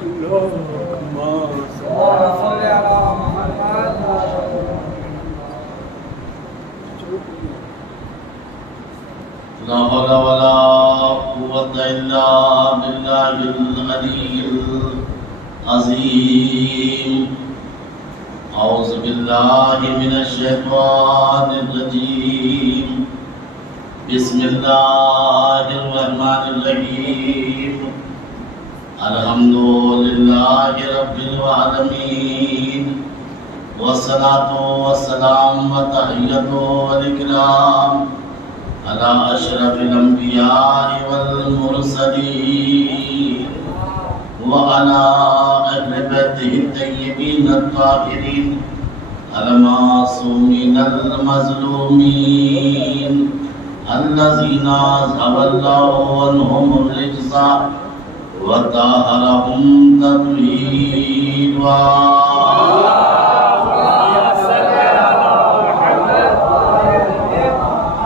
لا حول ولا قوة إلا بالله العلي العظيم. أعوذ بالله من الشيطان الرجيم. بسم الله الرحمن الرحيم. الحمد لله رب العالمين، والصلاة والسلام وتحية والإكرام على أشرف الأنبياء والمرسلين وعلى أهل بيته الطيبين الطاهرين المعصومين المظلومين الذين أذهب الله عنهم الرجس وطهرهم تطهيرا.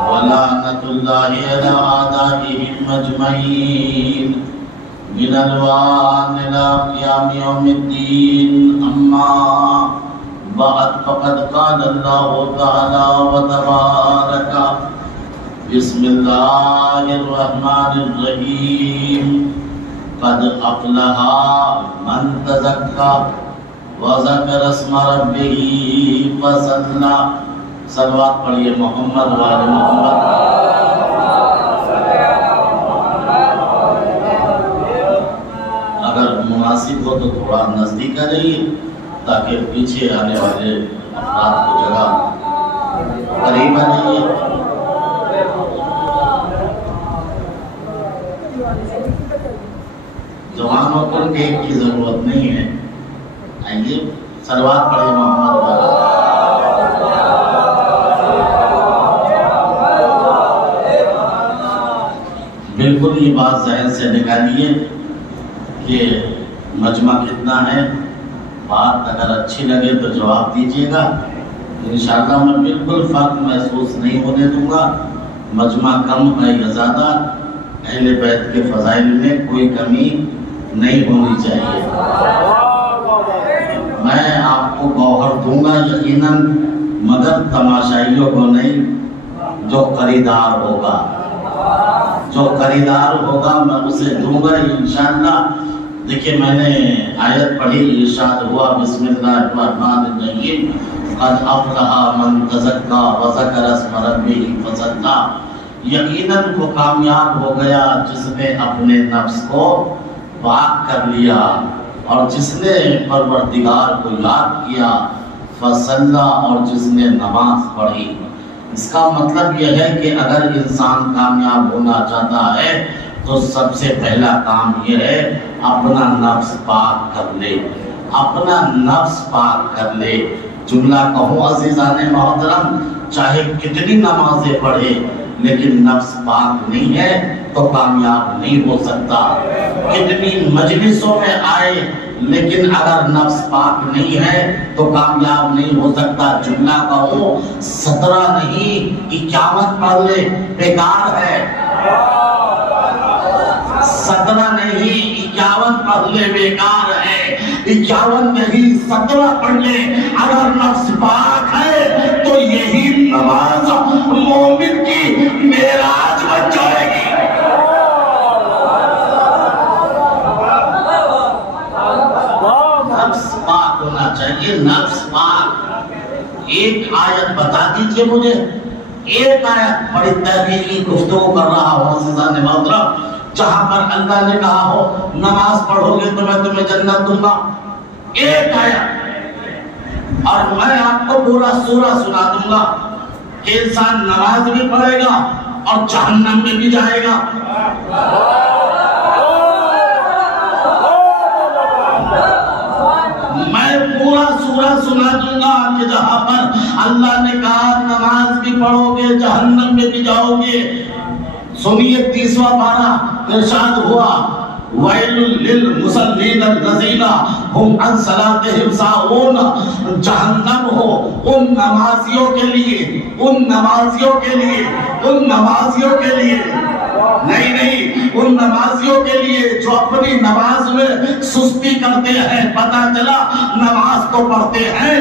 ولعنة الله على أعدائهم أجمعين من الوان إلى قيام يوم الدين. أما بعد، فقد قال الله تعالى وتبارك: بسم الله الرحمن الرحيم. قد أفلح من تزكى وذكر اسم ربه فصلى. صلوات پڑھیے محمد والے محمد. اگر مناسب ہو تو تھوڑا نزدیک آ جائیے تاکہ پیچھے آنے والے افراد کو جگہ قریب آ جائیے. جوانوں کو ٹیک کی ضرورت نہیں ہے. آئیے صلوات پڑھیے محمد والا. بالکل یہ بات ذہن سے نکالیے کہ مجمع کتنا ہے. بات اگر اچھی لگے تو جواب دیجیے گا. انشاءاللہ میں بالکل فرق محسوس نہیں ہونے دوں گا. مجمع کم ہے یا زیادہ، اہل بیت کے فضائل میں کوئی کمی نہیں ہونی چاہیے. میں آپ کو گوہر دوں گا یقیناً، مگر تماشائیوں کو نہیں. جو خریدار ہوگا میں اسے دوں گا انشاءاللہ. دیکھیں میں نے آیت پڑھی، ارشاد ہوا بسم اللہ الرحمن الرحیم. قد افلح من تزکا وذکر اسم ربہ فصلی. یقیناً وہ کامیاب ہو گیا جس نے اپنے نفس کو پاک کر لیا اور جس نے پروردگار کو یاد کیا. فصلی، اور جس نے نماز پڑھی. اس کا مطلب یہ ہے کہ اگر انسان کامیاب ہونا چاہتا ہے تو سب سے پہلا کام یہ ہے اپنا نفس پاک کر لے. اپنا نفس پاک کر لے. جملہ کہوں عزیزان محترم، چاہے کتنی نمازیں پڑھے لیکن نفس پاک نہیں ہے تو کامیاب نہیں ہو سکتا. کتنی مجلسوں میں آئے لیکن اگر نفس پاک نہیں ہے تو کامیاب نہیں ہو سکتا. جملہ کہوں 17 نہیں 51 پڑھ لے، بیکار ہے. 17 نہیں 51 پڑھ لے، بیکار ہے. 51 نہیں 17 پڑھ لے. اگر نفس پاک ہے تو یہی نماز مومن کی معراج بن جائے گی. نفس پاک ہونا چاہیے. نفس پاک. ایک آیت بتا دیجئے مجھے، ایک آیت بڑی تحقیقی گفتگو کر رہا ہوں عزیزان محترم، جہاں پر اللہ نے کہا ہو نماز پڑھو گے تو میں تمہیں جنت دوں گا. ایک آیت. اور میں آپ کو پورا سورہ سنا دوں گا کہ انسان نماز بھی پڑھے گا اور جہنم میں بھی جائے گا. میں پورا سورہ سنا دوں گا کہ جہاں پر اللہ نے کہا نماز بھی پڑھو گے جہنم میں بھی جاؤ گے. سنیے 30واں پارہ. ارشاد ہوا وَيْلٌ لِّلْمُصَلِّينَ الَّذِينَ هُمْ عَنْ صَلَاتِهِمْ سَاهُونَ. جہنم ہو ان نمازیوں کے لیے، ان نمازیوں کے لیے، ان نمازیوں کے لیے، نہیں ان نمازیوں کے لیے جو اپنی نماز میں سستی کرتے ہیں، پتہ چلا نماز تو پڑھتے ہیں،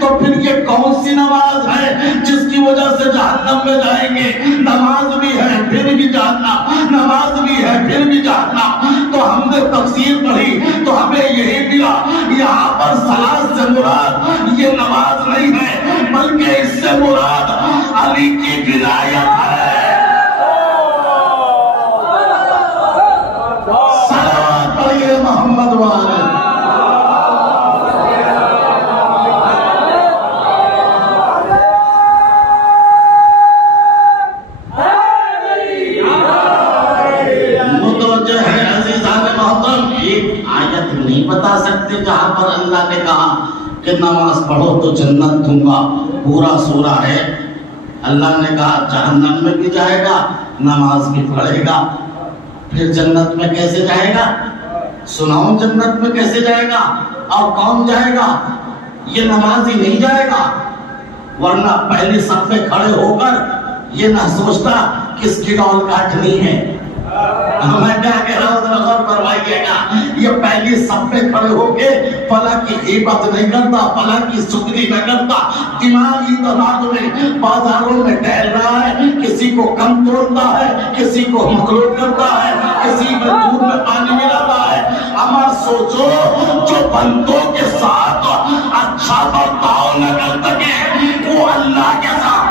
تو پھر یہ کون سی نماز ہے جس کی وجہ سے جہنم میں جائیں گے؟ نماز بھی ہے پھر بھی جہنم، نماز بھی ہے پھر بھی جہنم۔ تو ہم نے تفسیر پڑھی تو ہمیں یہی ملا، یہاں پر صلاۃ سے مراد یہ نماز نہیں ہے، بلکہ اس سے مراد علی کی ولایت ہے۔ صلوات پڑھیے محمد والے۔ نہیں بتا سکتے جہاں پر اللہ نے کہا کہ نماز پڑھو تو جنت دوں گا، پورا سورہ ہے۔ اللہ نے کہا جہنم میں بھی جائے گا، نماز بھی پڑھے گا، پھر جنت میں کیسے جائے گا؟ سناؤں جنت میں کیسے جائے گا؟ اور کون جائے گا؟ یہ نماز ہی نہیں جائے گا، ورنہ پہلی صف میں کھڑے ہو کر یہ نہ سوچتا کس کی ڈول کاٹنی ہے۔ میں کیا کہہ رہا ہوں ذرا غور فرمائیے گا، یہ پہلی صف میں کھڑے ہو کے فلاں کی غیبت نہیں کرتا، فلاں کی سگنی نہ کرتا، دماغی دماغ میں بازاروں میں ٹہل رہا ہے، کسی کو کم توڑتا ہے، کسی کو مخلوط کرتا ہے، کسی میں دودھ میں پانی ملاتا ہے۔ اما سوچو جو بندوں کے ساتھ اچھا برتاؤ نہ کر سکے وہ اللہ کے ساتھ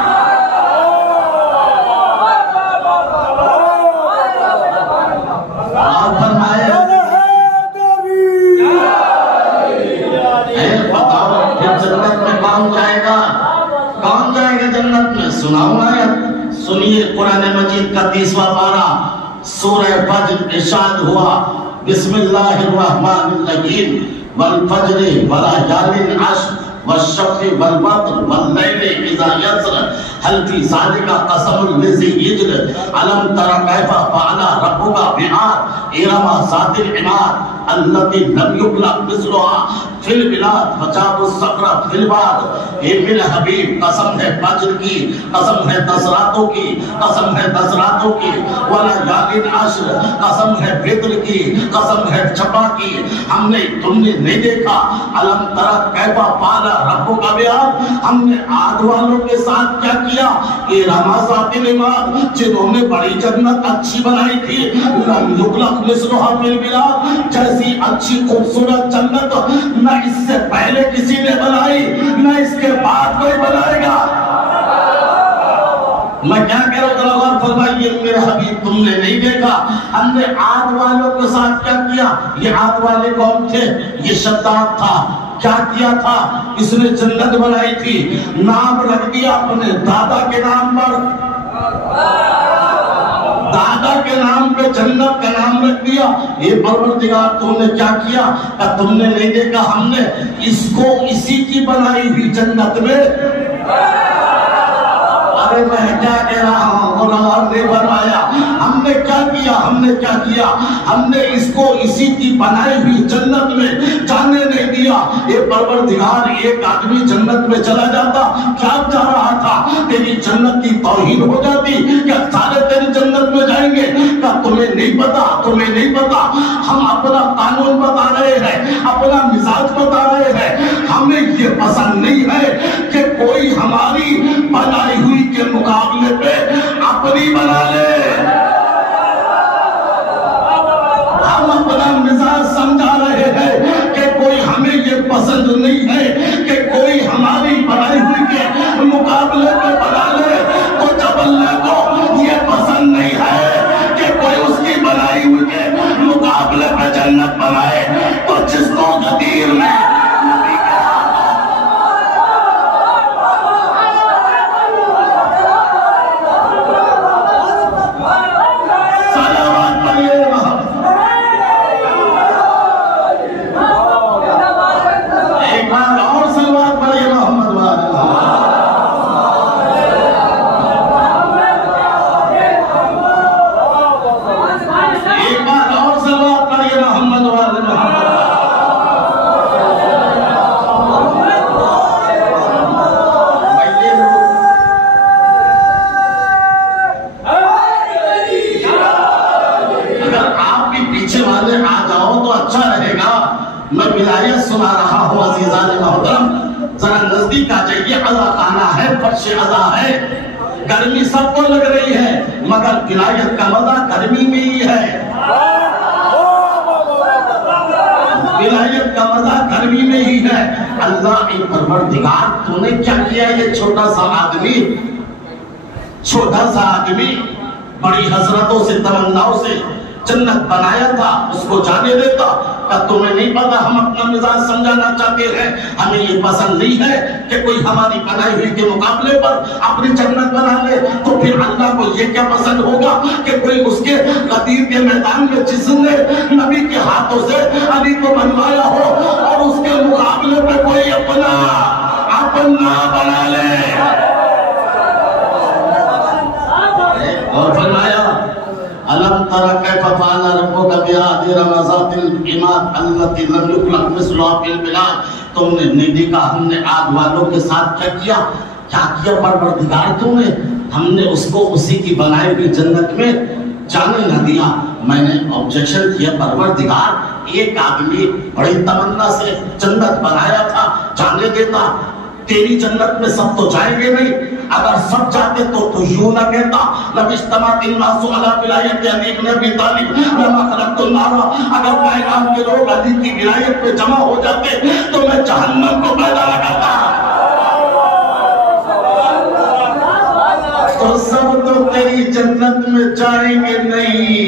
سناؤں آیت، سنیے قرآن مجید کا 30واں پارہ سورہ فجر ارشاد ہوا، بسم اللہ الرحمن الرحیم، والفجر وليال عشر والشفع والوتر واللیل اذا یسر هل فی ذلک قسم لذی حجر الم تر کیف فعل ربک بعاد ارم ذات العماد التي لم يخلق مثلها فی البلاد وجاب الصخر فی البحر۔ اے میرے حبیب قسم ہے فجر کی، قسم ہے 10 راتوں کی، قسم ہے 10 راتوں کی، وليال عشر قسم ہے فطر کی، قسم ہے چھپا کی۔ تم نے نہیں دیکھا الم تر کیف فعل ربک بعاد، ہم نے عاد والوں کے ساتھ کیا کیا؟ ارم ذات العماد، جنہوں نے بڑی جنت اچھی بنائی تھی، لم یخلق مثلها فی البلاد، جیسی اچھی خوبصورت جنت نہ اس سے پہلے کسی نے بنائی نہ اس کے بعد کوئی بنائے گا۔ میں کیا کہہ رہا ہوں ذرا غور فرمائیے میرے حبیب، تم نے نہیں دیکھا ہم نے عاد والوں کے ساتھ کیا کیا؟ یہ عاد والے کون تھے؟ یہ شداد تھا۔ کیا کیا تھا؟ اس نے جنت بنائی تھی، نام رکھ دیا اپنے دادا کے نام پر، دادا کے نام پہ جنت کا نام رکھ دیا۔ یہ پروردگار تم نے کیا کیا؟ تم نے نہیں دیکھا ہم نے اس کو اسی کی بنائی ہوئی جنت میں؟ ارے میں کیا کہہ رہا ہوں، غلام نے فرمایا ہم نے کیا کیا، ہم نے کیا کیا، ہم نے اس کو اسی کی بنائی ہوئی جنت میں جانے نہیں دیا۔ یہ پروردگار ایک آدمی جنت میں چلا جاتا، کیا چاہ رہا تھا؟ تیری جنت کی توہین ہو جاتی، کیا سارے تیری جنت میں جائیں گے؟ کیا تمہیں نہیں پتا، تمہیں نہیں پتا، ہم اپنا قانون بتا رہے ہیں، اپنا مزاج بتا رہے ہیں۔ ہمیں یہ پسند نہیں ہے کہ کوئی ہماری بنائی ہوئی کے مقابلے پہ اپنی بنا لے۔ ہم اپنا مزاج سمجھا رہے ہیں کہ کوئی ہمیں یہ پسند نہیں ہے کہ کوئی ہماری بنائی ہوئی کے مقابلے پہ بنا لے۔ تو جب اللہ کو یہ پسند نہیں ہے کہ کوئی اس کی بنائی ہوئی کے مقابلے پہ جنت بنائے، تو جس کو غدیر میں آ جاؤ تو اچھا رہے گا. میں ولایت سنا رہا ہوں عزیزان محترم, ذرا نزدیک آ جائیے. عزا خانہ ہے, فرش عزا ہے, گرمی سب کو لگ رہی ہے, مگر ولایت کا مزہ گرمی میں ہی ہے. ولایت کا مزہ گرمی میں ہی ہے. اللہ ای پروردگار تو نے کیا کیا؟ یہ چھوٹا سا آدمی بڑی حسرتوں سے تمناؤں سے جنت بنایا تھا, اس کو جانے دیتا. کہ تمہیں نہیں پتا ہم اپنا مزاج سمجھانا چاہتے ہیں, ہمیں یہ پسند نہیں ہے کہ کوئی ہماری بنائی ہوئی کے مقابلے پر اپنی جنت بنا لے. تو پھر اللہ کو یہ کیا پسند ہوگا کہ کوئی اس کے غدیر کے میدان میں جس نے نبی کے ہاتھوں سے علی کو بنوایا ہو اور اس کے مقابلے پہ کوئی اپنا بنا لے. اور فرمایا ألم تر كيف فعل ربك بعاد إرم ذات العماد التي لم يخلق مثلها في البلاد. تم نے نہیں دیکھا ہم نے عاد والوں کے ساتھ کیا پروردگار تم نے؟ ہم نے اس کو اسی کی بنائی ہوئی جنت میں جانے نہ دیا. میں نے آبجیکشن کیا, پروردگار ایک آدمی بڑی تمنا سے جنت بنایا تھا, جانے دیتا. تیری جنت میں سب تو جائیں گے نہیں, اگر سب جاتے تو یوں نہ کہتا لَمَ اجْتَمَعَتِ النَّاسُ عَلَىٰ وِلَایَتِ عَلِيِّ بْنِ أَبِي طَالِبٍ لَمَا خَلَقْتُ النَّارَ. اگر پیغام کے لوگ علی کی ولایت پہ جمع ہو جاتے تو میں جہنم کو پیدا نہ کرتا. تو سب تو تیری جنت میں جائیں گے نہیں,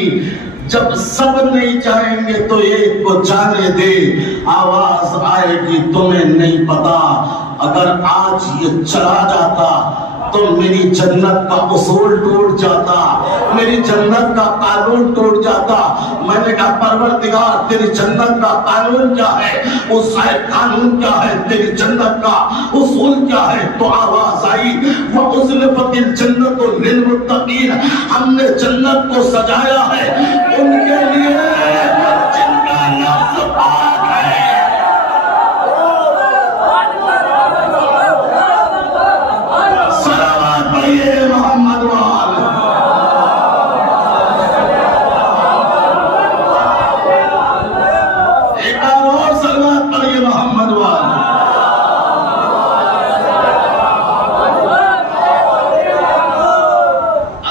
جب سب نہیں جائیں گے تو ایک کو جانے دے. آواز آئے گی تمہیں نہیں پتا, اگر آج یہ چلا جاتا تو میری جنت کا اصول ٹوٹ جاتا, میری جنت کا قانون ٹوٹ جاتا. میں نے کہا پروردگار تیری جنت کا قانون کیا ہے, اس قانون کیا ہے, تیری جنت کا اصول کیا ہے؟ تو آواز آئی وَأُزْلِفَتِ الْجَنَّةُ لِلْمُتَّقِينَ. ہم نے جنت کو سجایا ہے ان کے لیے جن کا نفس پاک ہے. صلوات پڑھیے محمد وال. ایک اور صلوات پڑھیے محمد وال.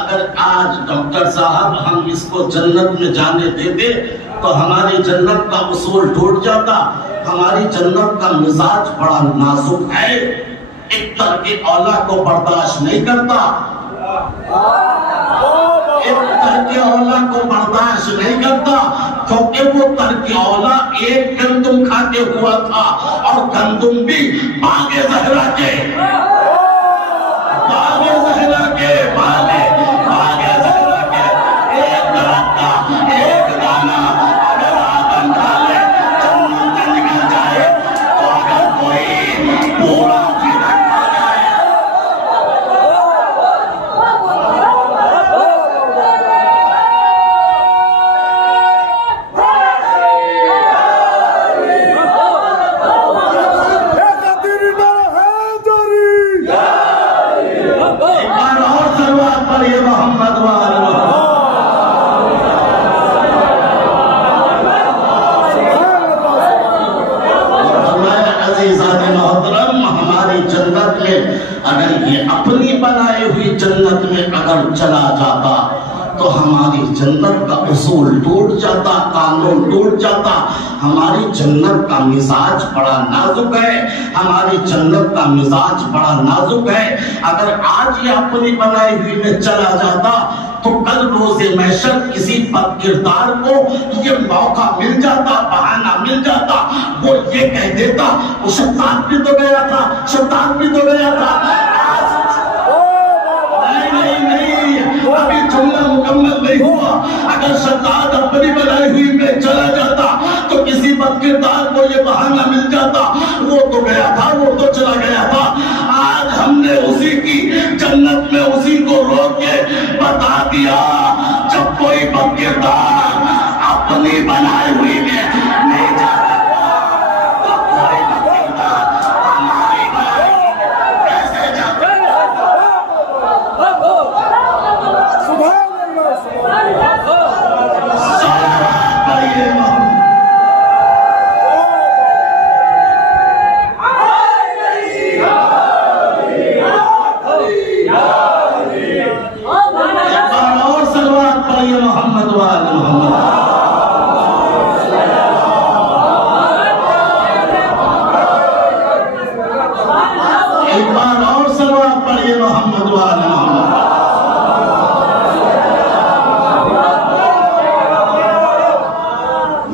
اگر آج ڈاکٹر صاحب ہم اس کو جنت میں جانے دیتے تو ہماری جنت کا اصول ٹوٹ جاتا. ہماری جنت کا مزاج بڑا نازک ہے, ایک ترک اولا کو برداشت نہیں کرتا, ایک ترک اولا کو برداشت نہیں کرتا, کیونکہ وہ ترک اولا ایک گندم کھا کے ہوا تھا, اور گندم بھی باغ زہرا کے ایک درخت کا ایک دانہ اگر آدم ڈالے جنت میں نکل جائے, تو اگر کوئی پورا اپنی بنائی ہوئی جنت میں اگر چلا جاتا تو ہماری جنت کا اصول ٹوٹ جاتا, قانون ٹوٹ جاتا. ہماری جنت کا مزاج بڑا نازک ہے, ہماری جنت کا مزاج بڑا نازک ہے. اگر آج یہ اپنی بنائی ہوئی میں چلا جاتا تو کل روز محشر کسی بد کردار کو یہ موقع مل جاتا, بہانہ مل جاتا, وہ یہ کہہ دیتا وہ شیطان بھی تو گیا تھا, شیطان بھی تو گیا تھا. ابھی جملہ مکمل نہیں ہوا. اگر شیطان اپنی بنائی ہوئی میں چلا جاتا تو کسی بد کردار کو یہ بہانہ مل جاتا, وہ تو گیا تھا, وہ تو چلا گیا تھا. آج ہم نے اسی کی جنت میں اسی کو روک کے بتا دیا, جب کوئی بد کردار اپنی بنائی ہوئی میں نہیں جا سکتا تو کوئی بد کردار ہماری بنائی میں کیسے جا سکتا؟ سبحان اللہ.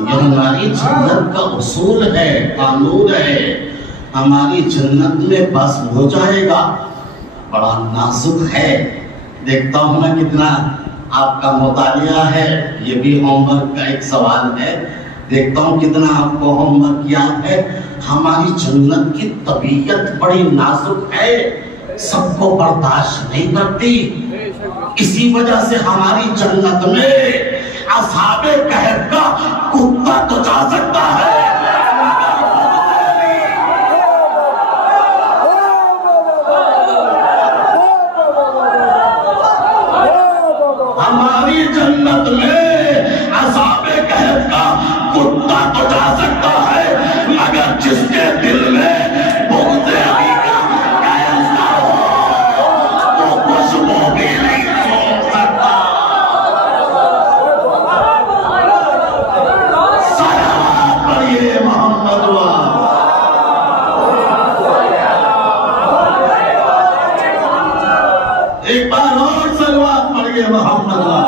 یہ ہماری جنت کا اصول ہے، قانون ہے، ہماری جنت میں بس ہو جائے گا۔ بڑا نازک ہے، دیکھتا ہوں میں کتنا آپ کا مطالعہ ہے، یہ بھی ہوم ورک کا ایک سوال ہے، دیکھتا ہوں کتنا آپ کو ہوم ورک یاد ہے۔ ہماری جنت کی طبیعت بڑی نازک ہے، سب کو برداشت نہیں کرتی، اسی وجہ سے ہماری جنت میں اصحاب کہف کا کتا تو جا سکتا ہے۔ ہماری جنت میں اصحاب کہف کا کتا تو جا سکتا ہے، مگر جس کے دل میں بغض علی کا قید نہ ہو وہ خوشبو بھی نہیں سونگھ سکتا۔ صلوات پڑھیے محمد وال۔ ایک بار اور صلوات پڑھیے محمد وال۔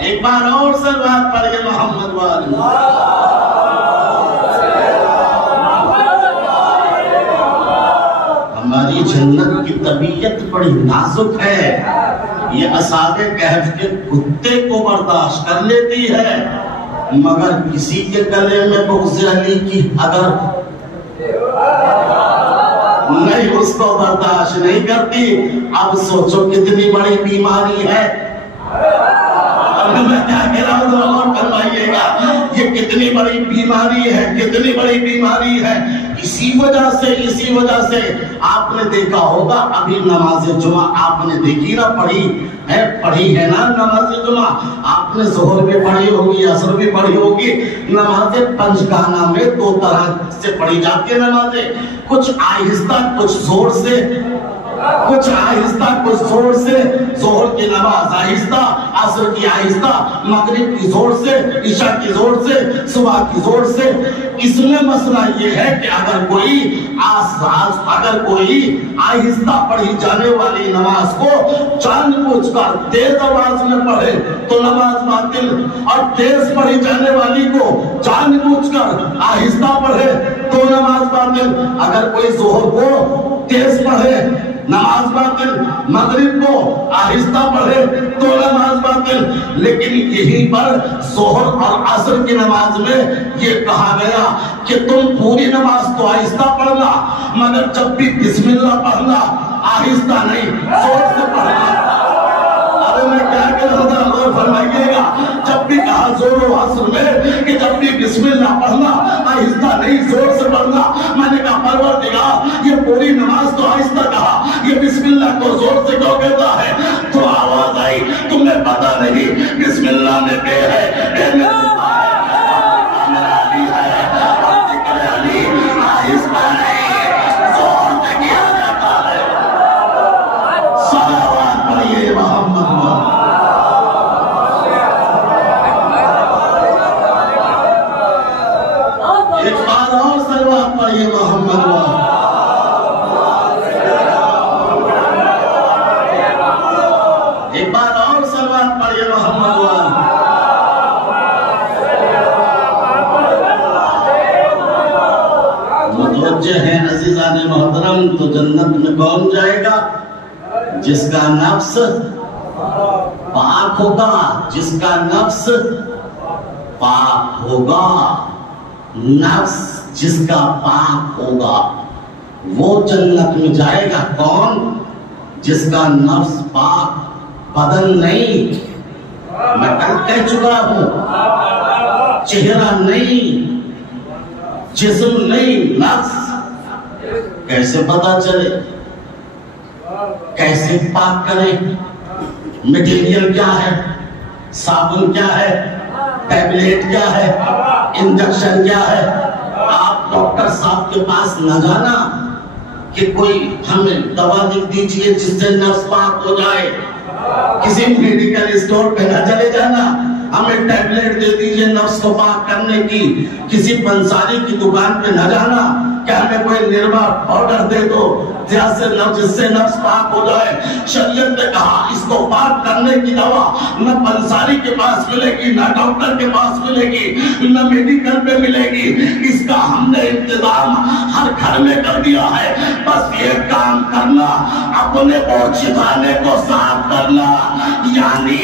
ایک بار اور صلوات پڑھیے محمد وال۔ ہماری جنت کی طبیعت بڑی نازک ہے، یہ اصحاب کہف کے کتے کو برداشت کر لیتی ہے، مگر کسی کے گلے میں بغض علی کی اگر نہیں، اس کو برداشت نہیں کرتی۔ اب سوچو کتنی بڑی بیماری ہے، میں کیا کہہ رہا ہوں اور فرمائیے گا، یہ کتنی بڑی بیماری ہے، کتنی بڑی بیماری ہے۔ اسی وجہ سے آپ نے دیکھا ہوگا، ابھی نماز جمعہ آپ نے دیکھی نہ، پڑھی ہے نا نماز جمعہ، آپ نے ظہر بھی پڑھی ہوگی، عصر بھی پڑھی ہوگی۔ نماز پنجگانہ میں دو طرح سے پڑھی جاتی ہے نمازیں، کچھ آہستہ کچھ زور سے، کچھ آہستہ کچھ زور سے۔ ظہر کی نماز آہستہ، عصر کی آہستہ، مغرب کی زور سے، عشاء کی زور سے، صبح کی زور سے۔ اس میں مسئلہ یہ ہے کہ اگر کوئی آہستہ پڑھی جانے والی نماز کو جان بوجھ کر تیز آواز میں پڑھے تو نماز باطل، اور تیز پڑھی جانے والی کو جان بوجھ کر آہستہ پڑھے تو نماز باطل۔ اگر کوئی ظہر کو تیز پڑھے نماز باطل، مغرب کو آہستہ پڑھے تو نماز باطل۔ لیکن یہیں پر ظہر اور عصر کی نماز میں یہ کہا گیا کہ تم پوری نماز تو آہستہ پڑھنا، مگر جب بھی بسم اللہ پڑھنا آہستہ نہیں، زور سے پڑھنا۔ ارے میں کیا کہہ رہا ہوں، غور فرمائیے گا، جب بھی کہا زور و عصر میں کہ جب بھی بسم اللہ پڑھنا آہستہ نہیں، زور سے پڑھنا، میں نے کہا پروردگار یہ پوری نماز تو آہستہ کہا، یہ بسم اللہ کو زور سے کیوں کہتا ہے؟ تو آواز آئی، تمہیں پتہ نہیں بسم اللہ میں بے ہے، بے میں محترم۔ تو جنت میں کون جائے گا؟ جس کا نفس پاک ہوگا، جس کا نفس پاک ہوگا، نفس جس کا پاک ہوگا وہ جنت میں جائے گا۔ کون؟ جس کا نفس پاک، بدن نہیں، میں کل کہہ چکا ہوں، چہرہ نہیں، جسم نہیں، نفس۔ کیسے پتا چلے؟ کیسے پاک کریں؟ میٹیریل کیا ہے؟ صابن کیا ہے؟ ٹیبلیٹ کیا ہے؟ انجیکشن کیا ہے؟ آپ ڈاکٹر صاحب کے پاس نہ جانا کہ کوئی ہمیں دوا لکھ دیجئے جس سے نفس پاک ہو جائے، کسی میڈیکل اسٹور پہ نہ چلے جانا، ہمیں ٹیبلٹ دے دیجئے نفس کو پاک کرنے کی، کسی پنساری کی دکان پہ نہ جانا کہ ہمیں کوئی نرما پاؤڈر دے دو جس سے نفس پاک ہو جائے۔ شریعت نے کہا اس کو پاک کرنے کی دوا نہ پنساری کے پاس ملے گی، نہ ڈاکٹر کے پاس ملے گی، نہ میڈیکل پہ ملے گی، اس کا ہم نے انتظام ہر گھر میں کر دیا ہے۔ بس یہ کام کرنا، اپنے اوچھے خانے کو صاف کرنا، یعنی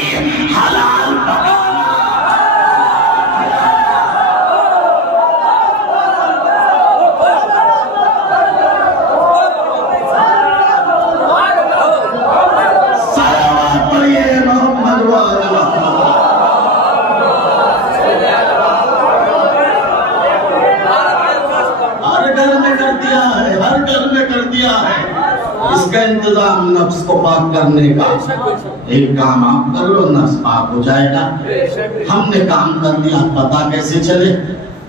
حلال پکانا۔ اس کا انتظام نفس کو پاک کرنے کا، ایک کام آپ کر لو نفس پاک ہو جائے گا۔ ہم نے کام کر دیا، پتا کیسے چلے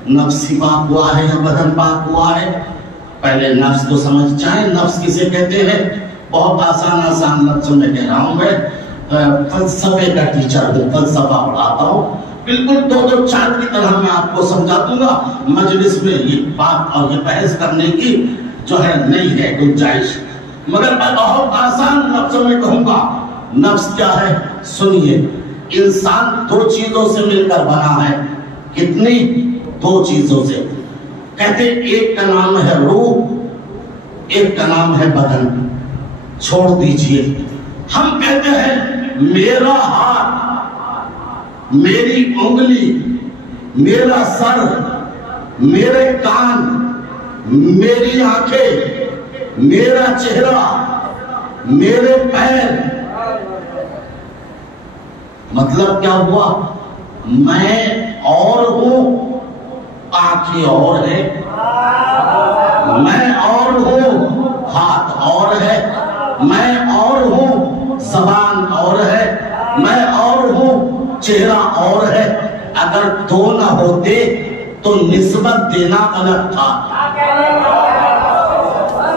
نفس ہی پاک ہوا ہے یا بدن پاک ہوا ہے؟ پہلے نفس کو سمجھ جائیں، نفس کسے کہتے ہیں؟ بہت آسان لفظوں میں کہہ رہا ہوں، میں فلسفے کا ٹیچر ہوں، فلسفہ پڑھاتا ہوں، بالکل دو چارٹ کی طرح میں آپ کو سمجھا دوں گا۔ مجلس میں یہ بات اور یہ بحث کرنے کی جو ہے نہیں ہے گنجائش، مگر میں بہت آسان لفظوں میں کہوں گا نفس کیا ہے۔ سنیے، انسان دو چیزوں سے مل کر بنا ہے۔ کتنی؟ دو چیزوں سے۔ کہتے ایک کا نام ہے روح، ایک کا نام ہے بدن۔ چھوڑ دیجئے، ہم کہتے ہیں میرا ہاتھ، میری انگلی، میرا سر، میرے کان، میری آنکھیں، میرا چہرہ، میرے پیر۔ مطلب کیا ہوا؟ میں اور ہوں، آنکھیں اور ہے، میں اور ہوں، ہاتھ اور ہے، میں اور ہوں، زبان اور ہے، میں اور ہوں، چہرہ اور ہے۔ اگر دو نہ ہوتے تو نسبت دینا الگ تھا۔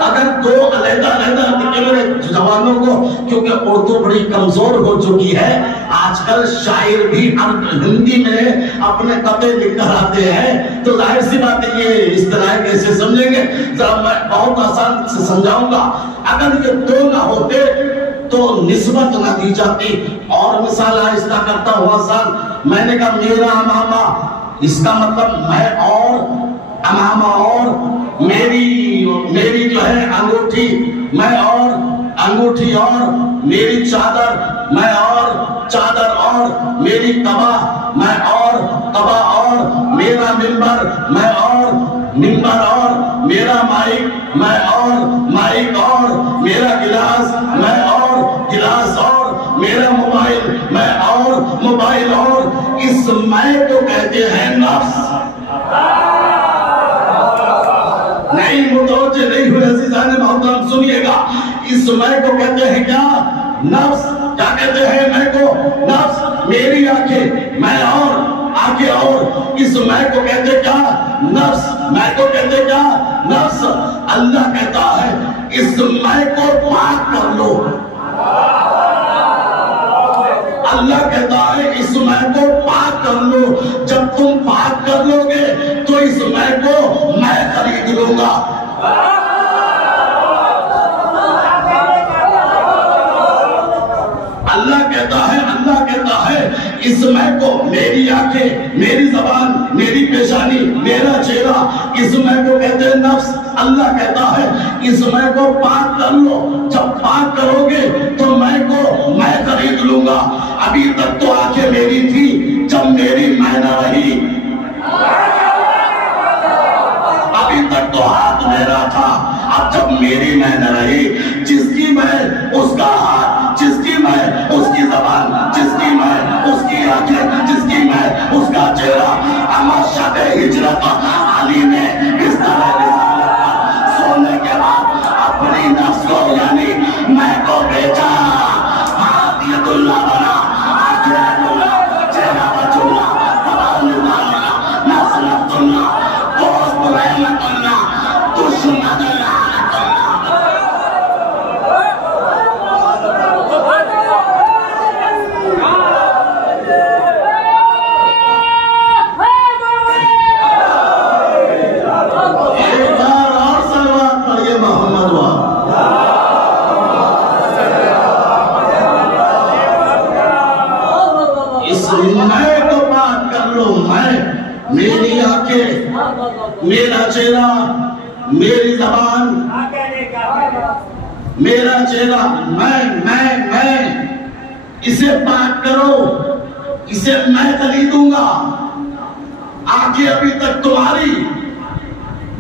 اگر دو علیحدہ میرے جوانوں کو، کیونکہ اردو بڑی کمزور ہو چکی ہے، آج کل شاعر بھی ہندی میں اپنے قطعے لکھ کر آتے ہیں، تو ظاہر سی بات ہے یہ اصطلاح کیسے سمجھیں گے؟ ذرا میں بہت آسان سے سمجھاؤں گا۔ اگر یہ دو نہ ہوتے تو نسبت نہ دی جاتی۔ اور مثال آہستہ کرتا ہوا آسان، میں نے کہا میرا امامہ، اس کا مطلب میں اور، امامہ اور، میری جو ہے انگوٹھی، میں اور، انگوٹھی اور، میری چادر، میں اور، چادر اور، میری قبا، میں اور، قبا اور، میرا منبر، میں اور، منبر اور، میرا مائک، میں اور، مائک اور، میرا گلاس، میں اور، گلاس اور، میرا موبائل، میں اور، موبائل اور۔ اس میں کو کہتے ہیں نفس۔ نہیں متوجہ نہیں ہوئے عزیزان محترم، سنیے گا، اس میں کو کہتے ہیں کیا؟ نفس۔ کیا کہتے ہیں میں کو؟ نفس۔ میری آنکھیں، میں اور، آنکھیں اور، اس میں کو کہتے کیا؟ نفس۔ میں کو کہتے کیا؟ نفس۔ اللہ کہتا ہے اس میں کو پاک کر لو۔ اللہ کہتا ہے اس میں کو پاک کر لو۔ جب تم پاک کر لو گے تو اس میں کو میں خرید لوں گا۔ اللہ کہتا ہے اس میں کو، میری آنکھیں، میری زبان، میری پیشانی، میرا چہرہ، اس میں کو کہتے ہیں نفس۔ اللہ کہتا ہے اس میں کو پاک کر لو۔ جب پاک کرو گے تو میں کو میں خرید لوں گا۔ ابھی تک تو آنکھیں میری تھی، جب میری میں نہ رہی۔ ابھی تک تو ہاتھ میرا تھا، اب جب میری میں نہ رہی، جس کی میں اس کا ہاتھ، جس کی میں اس کی زبان، جس کی میں اس کی آنکھیں، جس کی میں اس کا چہرہ۔ اما شب ہجرت علی نے اس طرح سونے کے بعد اپنی نفس کو یعنی میں کو بیچا۔ ہاتھ ید اللہ بنا، آنکھیں ید اللہ، چہرہ بچ اللہ، زبان اللہ بنا، نفس نفس اللہ، دوست رحمت اللہ، دشمن لعنت اللہ۔ میں کو پاک کر لو. میں، میری آنکھیں، میرا چہرہ، میری زبان، میرا چہرہ، میں اسے پاک کرو. اسے میں خریدوں گا. آنکھیں ابھی تک تمہاری.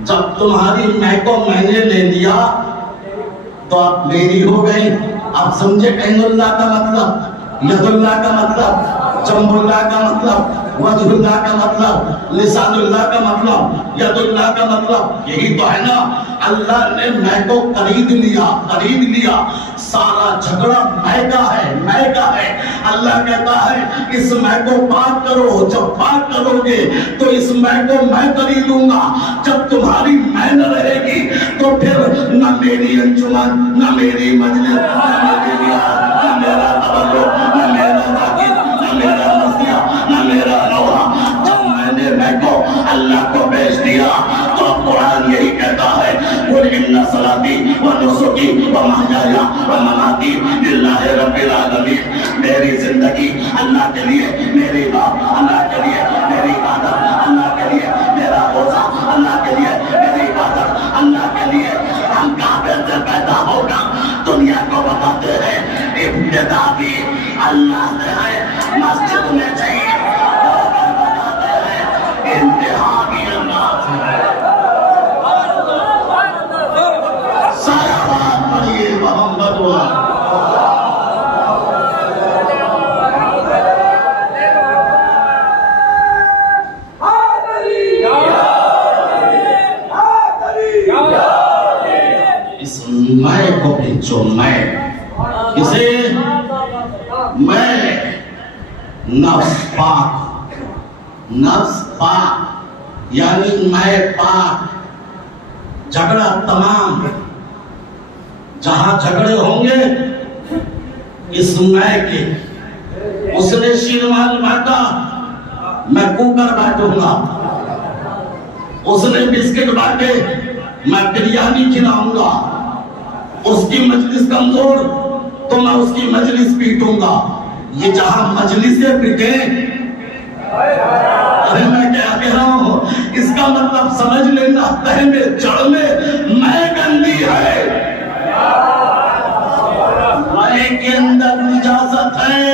جب تمہاری میں کو میں نے لے لیا تو اب میری ہو گئی. اب سمجھے عین اللہ کا مطلب، ید اللہ کا مطلب، جنب اللہ کا مطلب، وجہ اللہ کا مطلب، لسان اللہ کا مطلب، ید اللہ کا مطلب. یہی تو ہے نا. اللہ نے میں کو خرید لیا. سارا جھگڑا میں کا ہے. اللہ کہتا ہے اس میں کو پاک کرو. جب پاک کرو گے تو اس میں کو میں خریدوں گا. جب تمہاری میں نہ رہے گی تو پھر نہ میری انجمن، نہ میری مجلس، نہ میری یاد، نہ میرا تبرک، نہ میرا ذاکر، نہ میرا مسیح، نہ میرا نوحہ. جب میں نے میں کو اللہ کو بیچ دیا تو قرآن یہی کہتا ہے قُلْ إِنَّ صَلَاتِي وَنُسُكِي وَمَحْيَايَ وَمَمَاتِي لِلَّهِ رَبِّ الْعَالَمِينَ. میری زندگی اللہ کے لیے، میری بات اللہ کے لیے، میری عبادت اللہ کے لیے، میرا روزہ اللہ کے لیے، میری عبادت اللہ کے لیے. ہم کعبے سے پیدا ہوگا دنیا کو بتاتے ہیں ابتدا بھی اللہ سے ہے. مسجد میں چاہیے بتاتے ہیں انتہا بھی اللہ سے ہے. صلوات پڑھیے محمد اس میں کو بھیجو. میں اسے میں نفس پاک، نفس پاک یعنی میں پاک. جھگڑا تمام جہاں جھگڑے ہوں گے اس میں کے. اس نے شیروان بانٹا، میں کوکر بانٹوں گا. اس نے بسکٹ بانٹے، میں بریانی کھلاؤں گا. اس کی مجلس کمزور تو میں اس کی مجلس پیٹوں گا. یہ جہاں مجلسیں پیٹے، ارے میں کیا کہہ رہا ہوں، اس کا مطلب سمجھ لینا تہ میں جڑ میں گندی ہے. میں کے اندر نجاست ہے.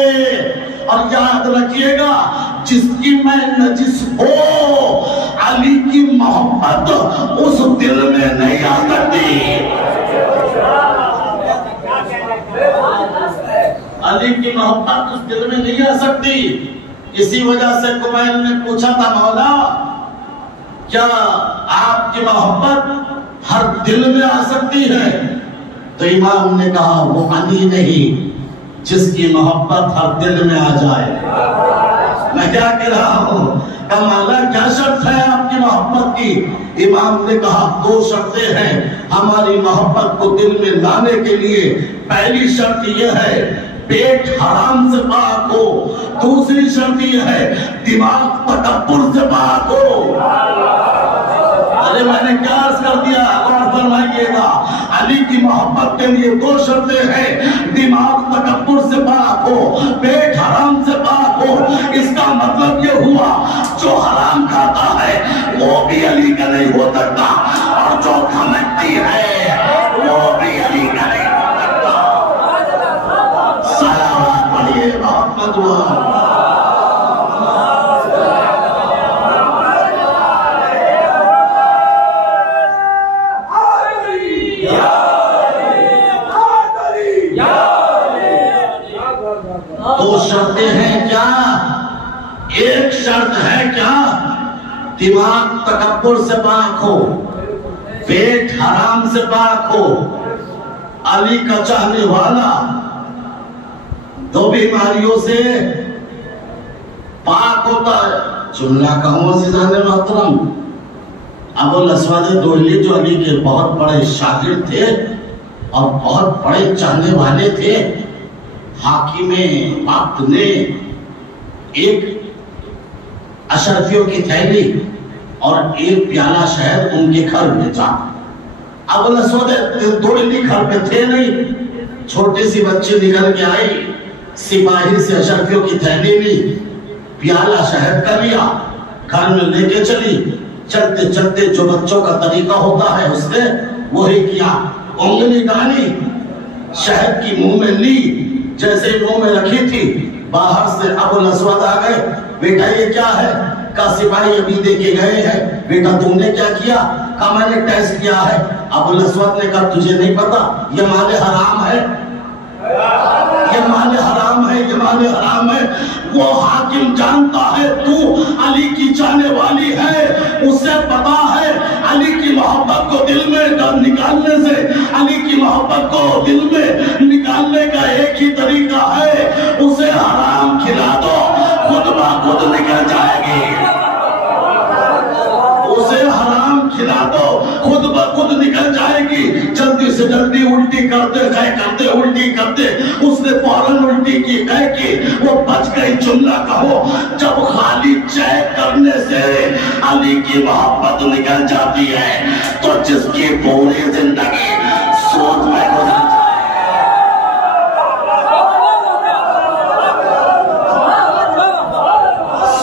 اور یاد رکھیے گا جس کی میں نجس ہو علی کی محبت اس دل میں نہیں آ سکتی. علی کی محبت اس دل میں نہیں آ سکتی. اسی وجہ سے قبیل نے پوچھا تھا مولا کیا آپ کی محبت ہر دل میں آ سکتی ہے؟ تو امام نے کہا وہ علی نہیں جس کی محبت ہر دل میں آ جائے. میں کیا کہہ رہا ہوں کہ مولا کیا شرط ہے آپ کی محبت کی؟ امام نے کہا دو شرطیں ہیں ہماری محبت کو دل میں لانے کے لیے. پہلی شرط یہ ہے پیٹ حرام سے پاک ہو. دوسری شرط یہ ہے دماغ تکبر سے پاک ہو. ارے میں نے کیا عرض کر دیا، غور فرمائیے گا. علی کی محبت کے لیے دو شرطیں ہیں، دماغ تکبر سے پاک ہو، پیٹ حرام سے پاک ہو. اس کا مطلب یہ ہوا جو حرام کھاتا ہے وہ بھی علی کا نہیں ہو سکتا، اور جو کھمکتی ہے وہ بھی علی کا نہیں ہو سکتا. صلوات پڑھیے محمد دو شرطیں ہیں کیا؟ ایک شرط ہے کیا؟ دماغ تکبر سے پاک ہو، پیٹ حرام سے پاک ہو، علی کا چاہنے والا، دو بیماریوں سے پاک ہوتا ہے. جملہ کہوں عزیزان محترم، ابو الاسود دوئلی جو علی کے بہت بڑے شاگرد تھے اور بہت بڑے چاہنے والے تھے، حاکم وقت نے ایک اشرفیوں کی تھیلی اور ایک پیالہ شہد ان کے گھر بھیجا. ابو الاسود دوئلی گھر پہ تھے نہیں، چھوٹی سی بچی نکل کے آئی، سپاہی سے اشرفیوں کی تھیلی لی پیالہ شہد کا لیا، گھر میں لے کے چلی، چلتے چلتے جو بچوں کا طریقہ ہوتا ہے اس نے وہی کیا، انگلی ڈالی، شہد کی منہ میں لی، جیسے منہ میں رکھی تھی باہر سے ابو الاسود آ گئے، بیٹا یہ کیا ہے؟ کہا سپاہی ابھی دے کے گئے ہیں۔ بیٹا تم نے کیا کیا؟ کہا میں نے ٹیسٹ کیا ہے۔ ابو الاسود نے کہا تجھے نہیں پتا یہ مال حرام ہے، یہ مال حرام ہے، یہ مال حرام ہے۔ وہ حاکم جانتا ہے تو علی کی چاہنے والی ہے، اسے پتا ہے علی کی محبت کو دل میں نکالنے سے، علی کی محبت کو دل میں نکالنے کا ایک ہی طریقہ ہے، اسے حرام کھلا دو، خود بخود نکل جائے گی۔ اسے حرام کھلا دو، خود بخود نکل جائے گی۔ جلدی سے جلدی الٹی کرتے گئے، کرتے الٹی کرتے اس نے فوراً الٹی کی، گئے کہ وہ بچ گئی۔ جملہ کہو جب خالی چیک کرنے سے علی کی محبت نکل جاتی ہے تو جس کی پوری زندگی سوچ میں گزر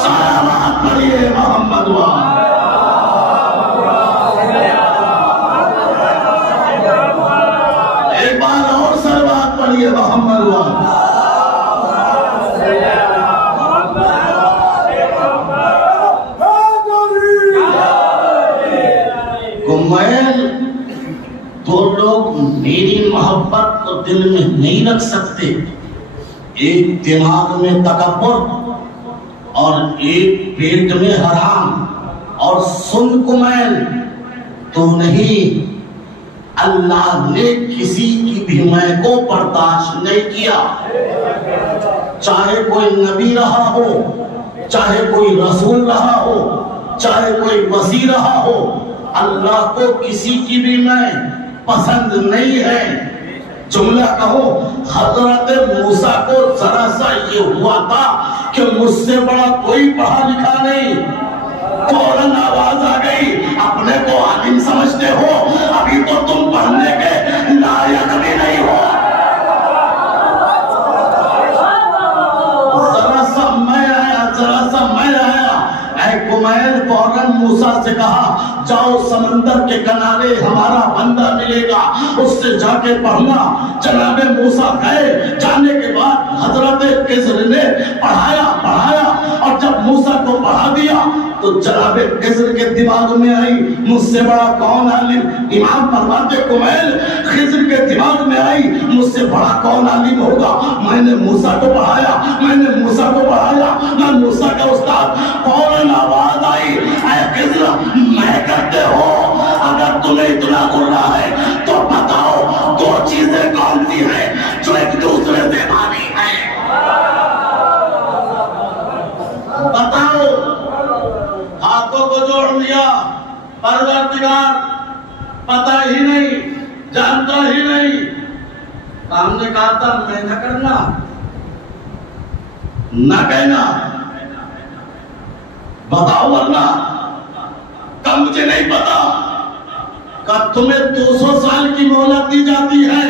سلامات پڑھیے محمد وہاں۔ ایک بار اور سلامات پڑھیے محمد وہاں۔ کمیل دو لوگ میری محبت کو دل میں نہیں رکھ سکتے، ایک دماغ میں تکبر اور ایک پیٹ میں حرام۔ اور سن کمیل، تو نہیں، اللہ نے کسی کی بھی میں کو برداشت نہیں کیا، چاہے کوئی نبی رہا ہو، چاہے کوئی رسول رہا ہو، چاہے کوئی وصی رہا ہو، اللہ کو کسی کی بھی میں پسند نہیں ہے۔ جملہ کہو حضرت موسیٰ کو ذرا سا یہ ہوا تھا کہ مجھ سے بڑا کوئی پڑھا لکھا نہیں، فوراً آواز آ گئی، اپنے کو عالم سمجھتے ہو، ابھی تو تم پڑھنے کے لائق بھی نہیں ہو۔ ذرا سا میں آیا، ذرا سا میں آیا۔ اے کمیل فوراً موسیٰ سے کہا جاؤ سمندر کے کنارے ہمارا بندہ ملے گا، اس سے جا کے پڑھنا۔ جناب موسیٰ گئے، جانے کے بعد حضرت خضر نے پڑھایا اور جب موسیٰ کو پڑھا دیا تو جناب خضر کے دماغ میں آئی مجھ سے بڑا کون عالم۔ امام فرماتے کمیل خضر کے دماغ میں آئی مجھ سے بڑا کون عالم ہوگا، میں نے موسیٰ کو پڑھایا، میں نے موسیٰ کو پڑھایا، میں موسیٰ کا استاد۔ فوراً آواز آئی اے خضر میں کرتے ہو، اگر تمہیں اتنا کرنا ہے تو بتاؤ دو چیزیں کون سی ہیں جو ایک دوسرے سے بھاری ہیں، بتاؤ۔ ہاتھوں کو جوڑ لیا، پروردگار پتہ ہی نہیں، جانتا ہی نہیں۔ ہم نے کہا تھا میں نہ کرنا، نہ کہنا، بتاؤ ورنہ کب مجھے نہیں پتا۔ کب تمہیں 200 سال کی مہلت دی جاتی ہے،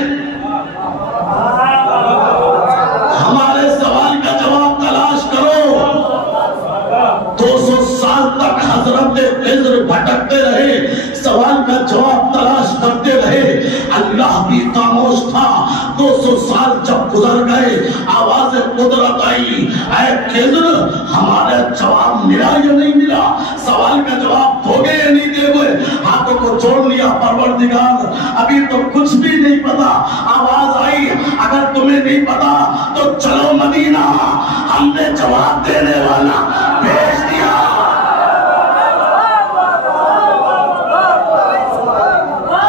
ہمارے سوال کا جواب تلاش کرو۔ 200 سال تک حضرت خضر بھٹکتے رہے، سوال کا جواب تلاش کرتے رہے، اللہ بھی خاموش تھا۔ 200 سال جب گزر گئے، آواز قدرت آئی اے خضر ہمارا جواب ملا یا نہیں ملا، سوال کا جواب دو گے یا نہیں دے گئے۔ ہاتھوں کو چھوڑ لیا، پروردگار ابھی تو کچھ بھی نہیں پتا۔ آواز آئی اگر تمہیں نہیں پتا تو چلو مدینہ، ہم نے جواب دینے والا بھیج دیا۔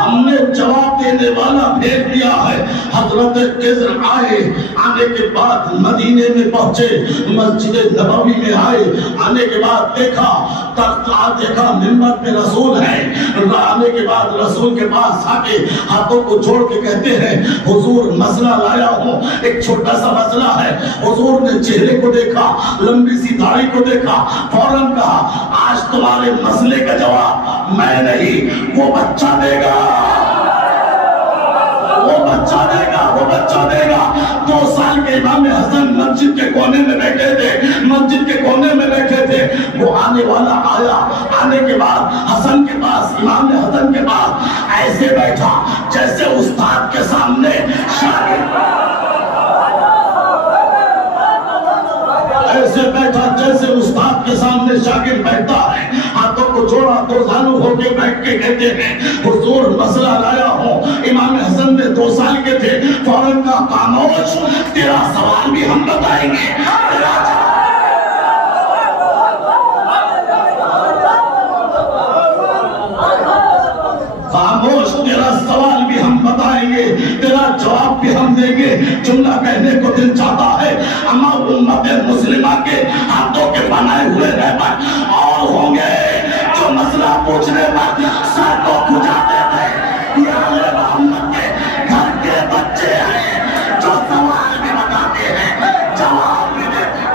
ہم نے جواب دینے والا بھیج دیا ہے۔ حضرت خضر آئے، آنے کے بعد مدینے میں پہنچے، مسجد نبوی میں آئے، آنے کے بعد دیکھا تخت، دیکھا منبر پہ رسول ہے، آنے کے بعد رسول کے پاس آ کے ہاتھوں کو جوڑ کے کہتے ہیں حضور مسئلہ لایا ہوں، ایک چھوٹا سا مسئلہ ہے۔ حضور نے چہرے کو دیکھا، لمبی سی داڑھی کو دیکھا، فوراً کہا آج تمہارے مسئلے کا جواب میں نہیں وہ بچہ دے گا، وہ بچہ دے گا، وہ بچہ بچہ دے گا. 2 سال کے امام حسن مسجد کے کونے میں بیٹھے تھے, مسجد کے کونے میں بیٹھے تھے. وہ آنے والا آیا, آنے کے بعد حسن کے پاس, امام حسن کے پاس ایسے بیٹھا جیسے استاد کے سامنے شاگرد, ایسے بیٹھا جیسے استاد کے سامنے شاگرد بیٹھتا ہے. ہاتھوں کو جوڑا, 2 زانو ہو کے بیٹھ کے کہتے ہیں حضور مسئلہ لایا ہوں. امام حسن میں 2 سال کے تھے, فوراً کا خاموش, تیرا سوال بھی ہم بتائیں گے, خاموش, تیرا سوال بھی ہم بتائیں گے, تیرا جواب بھی ہم دیں گے. جملہ کہنے کو دل چاہتا ہے, اما امت مسلمہ کے ہاتھوں کے بنائے ہوئے رہبر اور ہوں گے جو مسئلہ پوچھنے پر سر کو کھجاتے تھے. یہ آل محمد کے گھر کے بچے ہیں جو سوال بھی بتاتے ہیں, جواب بھی دیتے ہیں.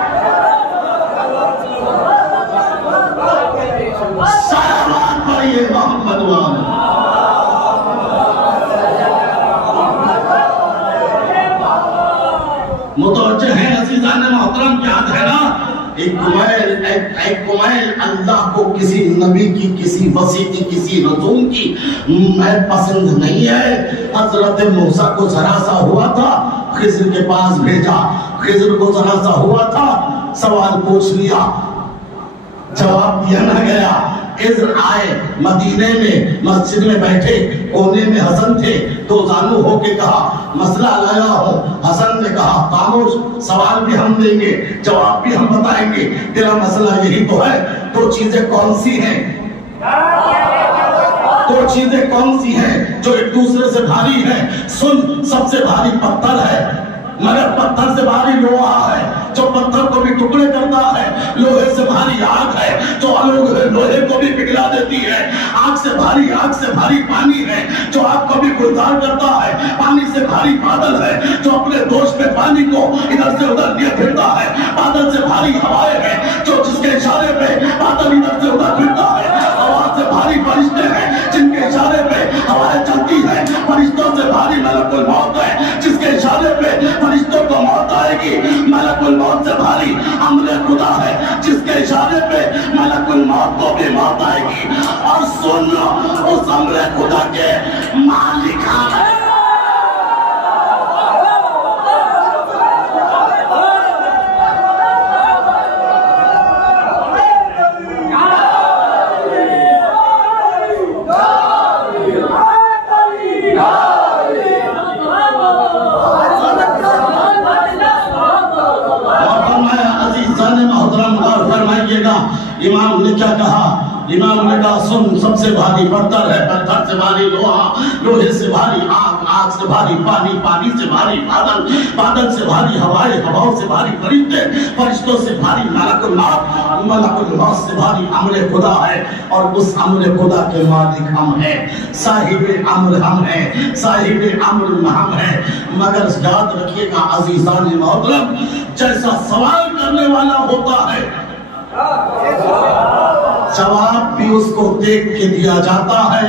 صلوات پڑھیے محمد والے. متوجہ ہیں عزیزان محترم, یاد ہے نا ایک کمیل اللہ کو کسی نبی کی, کسی وسیع کی, کسی رسول کی میں پسند نہیں ہے. حضرت موسیٰ کو ذرا سا ہوا تھا, خضر کے پاس بھیجا, خضر کو ذرا سا ہوا تھا, سوال پوچھ لیا, جواب دیا نہ گیا. خضر آئے مدینے میں, مسجد میں بیٹھے, کونے میں حسن تھے, 2 زانو ہو کے کہا مسئلہ لایا ہوں. حسن نے کہا خاموش, سوال بھی ہم دیں گے, جواب بھی ہم بتائیں گے, تیرا مسئلہ یہی تو ہے. 2 چیزیں کون سی ہیں, 2 چیزیں کون سی ہیں جو ایک دوسرے سے بھاری ہیں؟ سن, سب سے بھاری پتھر ہے, مگر پتھر سے بھاری لوہا ہے جو پتھر کو بھی ٹکڑے کرتا ہے. لوہے سے بھاری آگ ہے جو لوہے کو بھی پگھلا دیتی ہے. آگ سے بھاری پانی ہے جو آگ کو بھی گلزار کرتا ہے. پانی سے بھاری بادل ہے جو اپنے دوش میں پانی کو ادھر سے ادھر لیے پھرتا ہے. بادل سے بھاری ہوائیں ہیں جو جس کے اشارے پہ بادل ادھر سے ادھر پھرتا ہے. ہوا سے بھاری فرشتے ہیں جن کے اشارے پہ ہوائیں چلتی ہیں. فرشتوں سے بھاری ملک الموت ہے جس کے اشارے پہ فرشتوں کو موت آئے گی. ملک الموت سے بھاری امر خدا ہے جس کے اشارے پہ ملک الموت کو بھی موت آئے گی. اور سن, اس امر خدا کے مالک ہے. امام نے کیا کہا؟ امام نے کہا سن, سب سے بھاری پتھر ہے, پتھر سے بھاری لوہا, لوہے سے بھاری آگ, آگ سے بھاری پانی, پانی سے بھاری بادل, بادل سے بھاری ہوائیں, ہواؤں سے بھاری فرشتے, فرشتوں سے بھاری ملک الموت, ملک الموت سے بھاری امر خدا ہے. اور اس امر خدا کے مالک ہم ہیں, صاحب امر ہم ہیں, صاحب امر ہم ہیں. مگر یاد رکھیے گا عزیزان محترم, جیسا سوال کرنے والا ہوتا ہے جواب بھی اس کو دیکھ کے دیا جاتا ہے.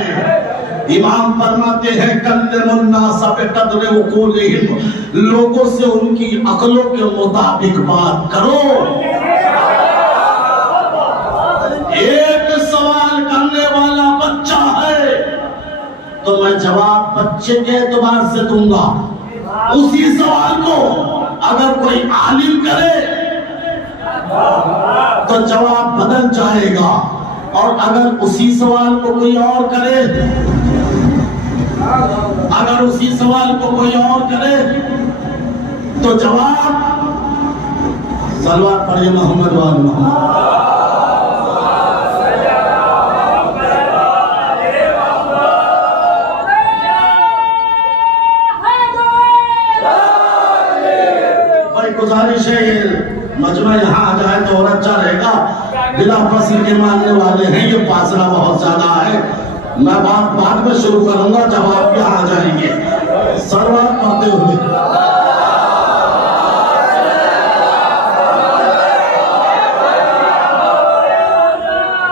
امام فرماتے ہیں کلم الناس بقدر عقولہم, لوگوں سے ان کی عقلوں کے مطابق بات کرو. ایک سوال کرنے والا بچہ ہے تو میں جواب بچے کے اعتبار سے دوں گا. اسی سوال کو اگر کوئی عالم کرے تو جواب بدل جائے گا, اور اگر اسی سوال کو کوئی اور کرے, اگر اسی سوال کو کوئی اور کرے تو جواب. صلوات پڑھیے محمد وآل محمد. بڑی گزارش ہے, مجمع یہاں آ جائے تو اور اچھا رہے گا. بلا فصل کے ماننے والے ہیں, یہ فاصلہ بہت زیادہ ہے. میں بات بعد میں شروع کروں گا جب آپ یہاں آ جائیں گے. صلوات پڑھتے ہوئے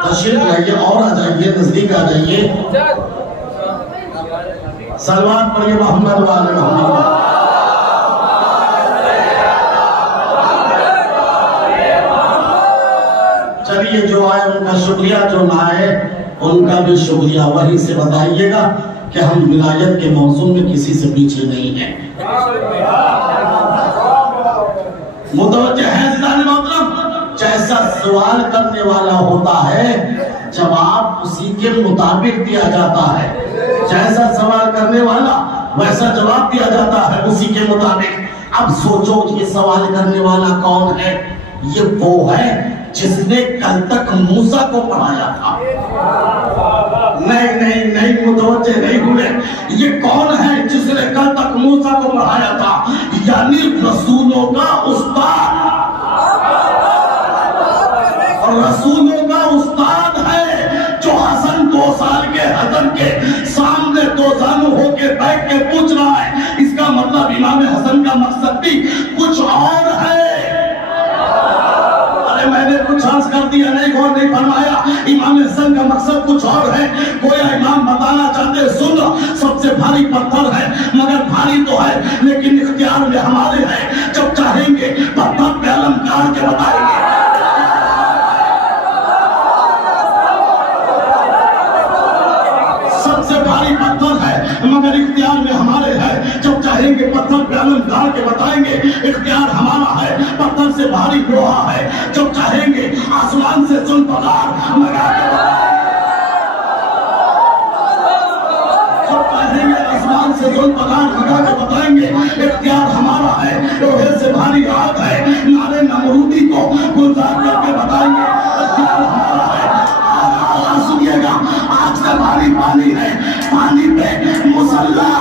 تشریف لائیے اور آ جائیے, نزدیک آ جائیے. صلوات پڑھیے محمد وآل محمد. چاہیے جو آئے ان کا شکریہ، جو نہ آئے ان کا بھی شکریہ۔ وہی سے بتائیے گا کہ ہم ولایت کے موضوع میں کسی سے پیچھے نہیں ہیں۔ متوجہ ہے عزیزان محترم؟ جیسا سوال کرنے والا ہوتا ہے جواب اسی کے مطابق دیا جاتا ہے، جیسا سوال کرنے والا ویسا جواب دیا جاتا ہے اسی کے مطابق۔ اب سوچو یہ سوال کرنے والا کون ہے؟ یہ وہ ہے جس نے کل تک موسیٰ کو پڑھایا تھا۔ نہیں متوجہ نہیں ہوئے۔ یہ کون ہے جس نے کل تک موسیٰ کو پڑھایا تھا؟ یعنی رسولوں کا استاد، اور رسولوں کا استاد ہے جو حسن 2 سال کے حسن کے سامنے دوزانو ہو کے بیٹھ کے پوچھ رہا ہے۔ اس کا مطلب امام حسن کا مقصد بھی کچھ اور ہے۔ میں نے کچھ عرض کر دیا، نہیں غور نہیں فرمایا۔ امام حسن کا مقصد کچھ اور ہے۔ گویا امام بتانا چاہتے سن سب سے بھاری پتھر ہے، مگر بھاری تو ہے لیکن اختیار میں ہمارے ہے، جب چاہیں گے پتھر پہ علم کاٹ کے بتائیں گے۔ سب سے بھاری پتھر ہے مگر اختیار میں ہمارے ہے، جب چاہیں گے پتھر پہ علم کاٹ کے بتائیں گے۔ اختیار ہمارا ہے، پتھر سے بھاری لوہا ہے، جب چاہیں گے آسمان سے ذوالفقار لگا کے بتائیں گے۔ جب چاہیں گے آسمان سے ذوالفقار لگا کے بتائیں گے۔ اختیار ہمارا ہے، لوہے سے بھاری آگ ہے، نارے نمرودی کو گلزار کر کے بتائیں گے۔ اختیار ہمارا ہے، سنیے گا، آگ سے بھاری پانی ہے، پانی پہ مسلح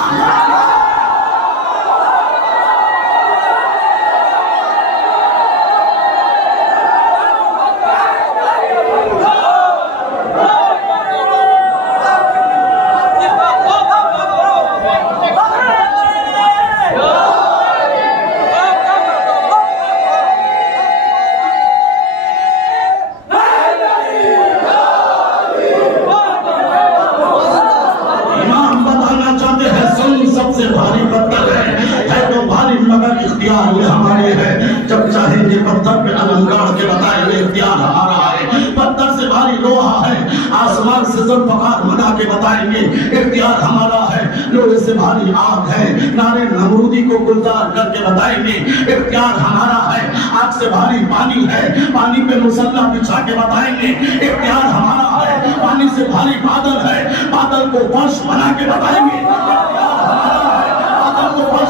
ہمارے ہے، جب چاہیں گے پتھر پہ علم گاڑ کے بتائیں گے۔ اختیار ہمارا ہے، پتھر سے بھاری لوہا ہے، آسمان سے ذوالفقار لگا کے بتائیں گے۔ اختیار ہمارا ہے، لوہے سے بھاری آگ ہے، نارے نمرودی کو گلزار کر کے بتائیں گے۔ اختیار ہمارا ہے، آگ سے بھاری پانی ہے، پانی پہ مسلح بچھا کے بتائیں گے۔ اختیار ہمارا ہے، پانی سے بھاری بادل ہے، بادل کو فرش بنا کے بتائیں گے۔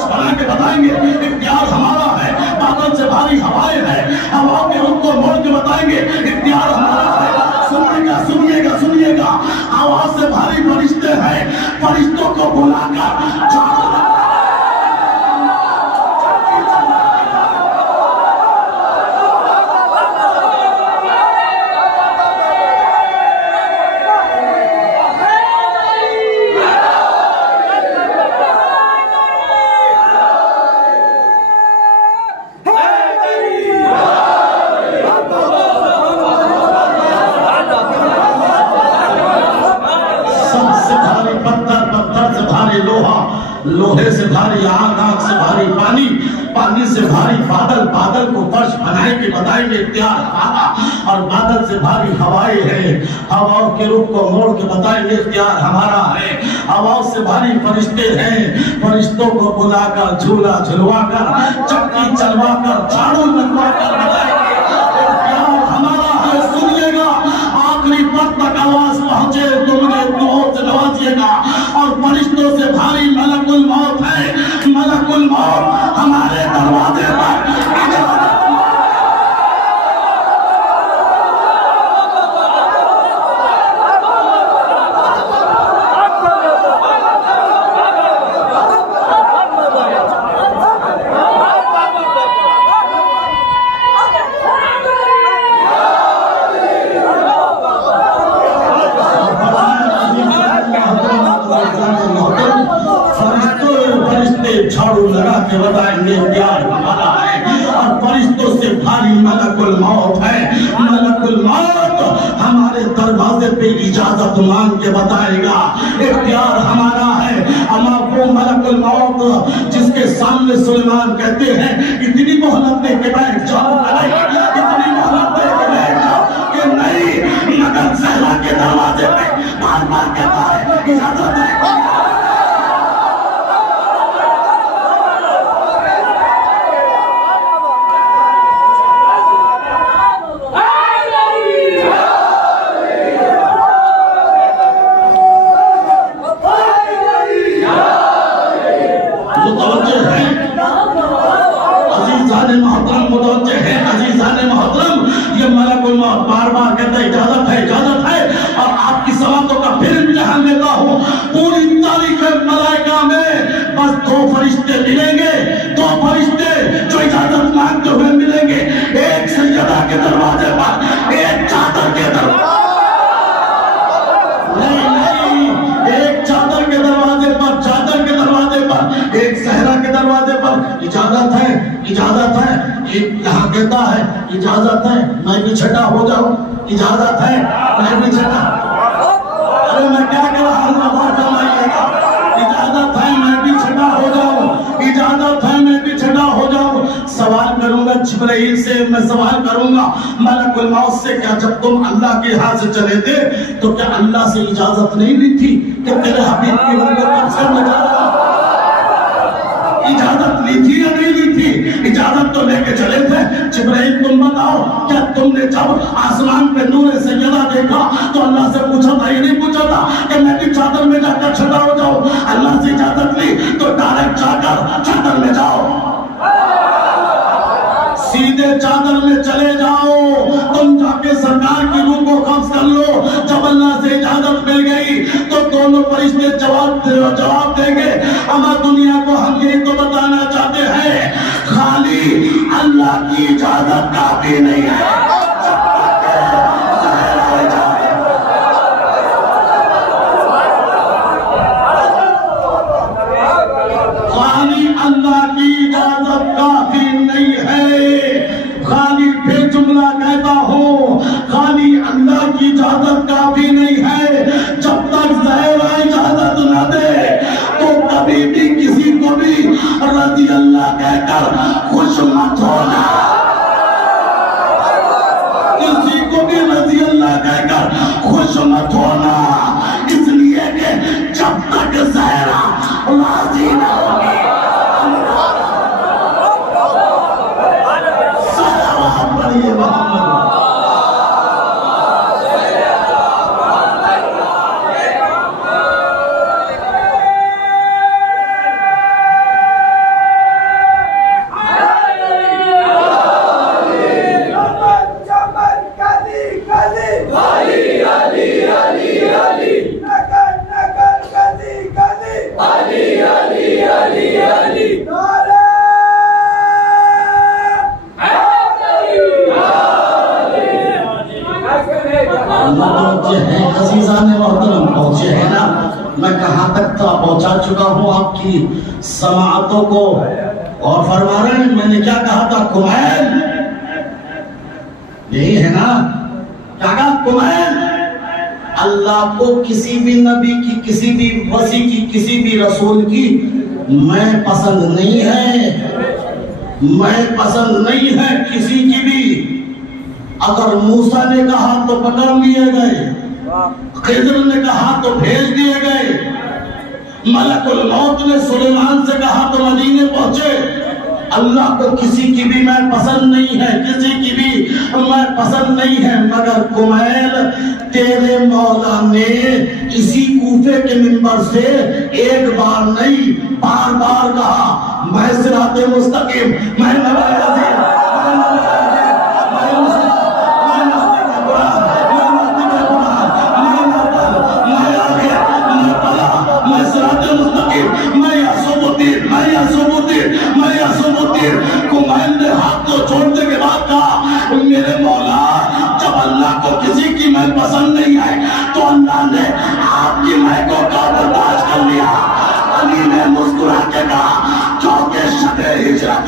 بنا کے بتائیں گے۔ اختیار ہمارا ہے، بادل سے بھاری ہوائیں ہیں، ہوا کے رخ کو موڑ کے بتائیں گے۔ اختیار ہمارا ہے، سنیے گا، آواز سے بھاری فرشتے ہیں، فرشتوں کو بلا کر لوہے سے بھاری آگ، آگ سے بھاری پانی، پانی سے بھاری بادل، بادل کو فرش بنائے کے بتائیں گے۔ اختیار ہمارا، اور بادل سے بھاری ہوائیں ہیں، ہواؤں کے رخ کو موڑ کے بتائیں گے۔ اختیار ہمارا ہے، ہواؤں سے بھاری فرشتے ہیں، فرشتوں کو بلا کر جھولا جھلوا کر چکی چلوا کر جھاڑو لگوا کر بتائیں گے۔ اختیار ہمارا ہے، سنیے گا، آخری پد تک آواز پہنچے تم نے دعاؤں سے نوازیے گا، اور فرشتوں سے بھاری ملک الموت ہے، ملک الموت ہمارے دروازے پر جھاڑو لگا کے بتائیں گے۔ اختیار ہمارا ہے، اور فرشتوں سے بھاری ملک الموت ہے، ملک الموت ہمارے دروازے پہ اجازت مانگ کے بتائے گا۔ اختیار ہمارا ہے، اما وہ ملک الموت جس کے سامنے سلیمان کہتے ہیں اتنی مہلت دے کے بیٹھ جاؤ، اتنی مہلت دے کے بیٹھ جاؤ کہ نہیں اور بار بار کہتا ہے اجازت ہے اجازت ہے، اور آپ کی سماعتوں کا پھر امتحان لیتا ہوں. پوری تاریخ ملائکہ میں بس 2 فرشتے ملیں گے، 2 فرشتے جو اجازت مانگتے ہوئے ملیں گے. ایک سیدہ کے دروازے پر، ایک چادر کے دروازے ایک چادر کے دروازے پر، چادر کے دروازے پر، ایک صحرا کے دروازے پر. اجازت ہے اجازت ہے. یہاں کہتا ہے اجازت ہے میں بھی چھٹا ہو جاؤں، اجازت ہے میں بھی چھٹا. ارے میں کیا کر رہا ہوں؟ اجازت ہے میں بھی چھٹا ہو جاؤں، اجازت ہے میں بھی چھٹا ہو جاؤں. سوال کروں گا جبرائیل سے، میں سوال کروں گا ملک الموت سے، کیا جب تم اللہ کے ہاتھ سے چلے تھے تو کیا اللہ سے اجازت نہیں لی تھی کہ تیرے حبیب کی روح کو قبضے میں جا رہا؟ اجازت لی تھی یا نہیں لی تھی؟ اجازت تو لے کے چلے تھے. جبرائیل تم بتاؤ، کیا تم نے جب آسمان پہ نور سیدہ دیکھا تو اللہ سے پوچھا تھا؟ یہ نہیں پوچھا تھا کہ میں بھی چادر میں جا کر چھٹا ہو جاؤں؟ اللہ سے اجازت لی تو ڈائریکٹ جا کر چادر میں جاؤ، سیدھے چادر میں چلے جاؤ. تم جا کے سرکار کی روح کو قبض کر لو. جب اللہ سے اجازت مل گئی تو دونوں فرشتے جواب دیں گے. اما دنیا کو ہم یہ تو بتانا چاہتے ہیں خالی اللہ کی اجازت کافی نہیں ہے. خالی اللہ کی اجازت کافی نہیں ہے. خالی پھر جملہ کہتا ہوں، خالی اللہ کی اجازت کافی نہیں ہے. جب تک زہرا اجازت نہ دے تو کبھی بھی کسی کو بھی رضی اللہ کہہ کر خوش مت ہونا، کسی کو بھی رضی اللہ کہہ کر خوش مت ہونا. اس لیے کہ جب تک زہرا راضی نہ ہوگی. یہ پہنچے ہیں نا. میں کہاں تک تھا پہنچا چکا ہوں آپ کی سماعتوں کو. اور فرما رہے ہیں میں نے کیا کہا تھا؟ کمیل، یہی ہے نا؟ کیا کہا؟ کمیل. اللہ کو کسی بھی نبی کی، کسی بھی وصی کی، کسی بھی رسول کی میں پسند نہیں ہے، میں پسند نہیں ہے کسی کی بھی. اگر موسیٰ نے کہا تو پکڑ لیے گئے، خضر نے کہا تو بھیج دیے گئے، ملک الموت نے سلیمان سے کہا تو مدینے پہنچے. اللہ کو کسی کی بھی میں پسند نہیں ہے، کسی کی بھی میں پسند نہیں ہے. مگر کمیل تیرے مولا نے اسی کوفے کے منبر سے ایک بار نہیں بار بار کہا میں صراط مستقیم، میں نبی عظیم، کمیل نے ہاتھ کو چھوڑنے کے بعد کہا میرے مولا جب اللہ کو کسی کی میں پسند نہیں ہے تو اللہ نے آپ کی میں کو برداشت کر لیا. علی نے مسکرا کے کہا کیونکہ شب ہجرت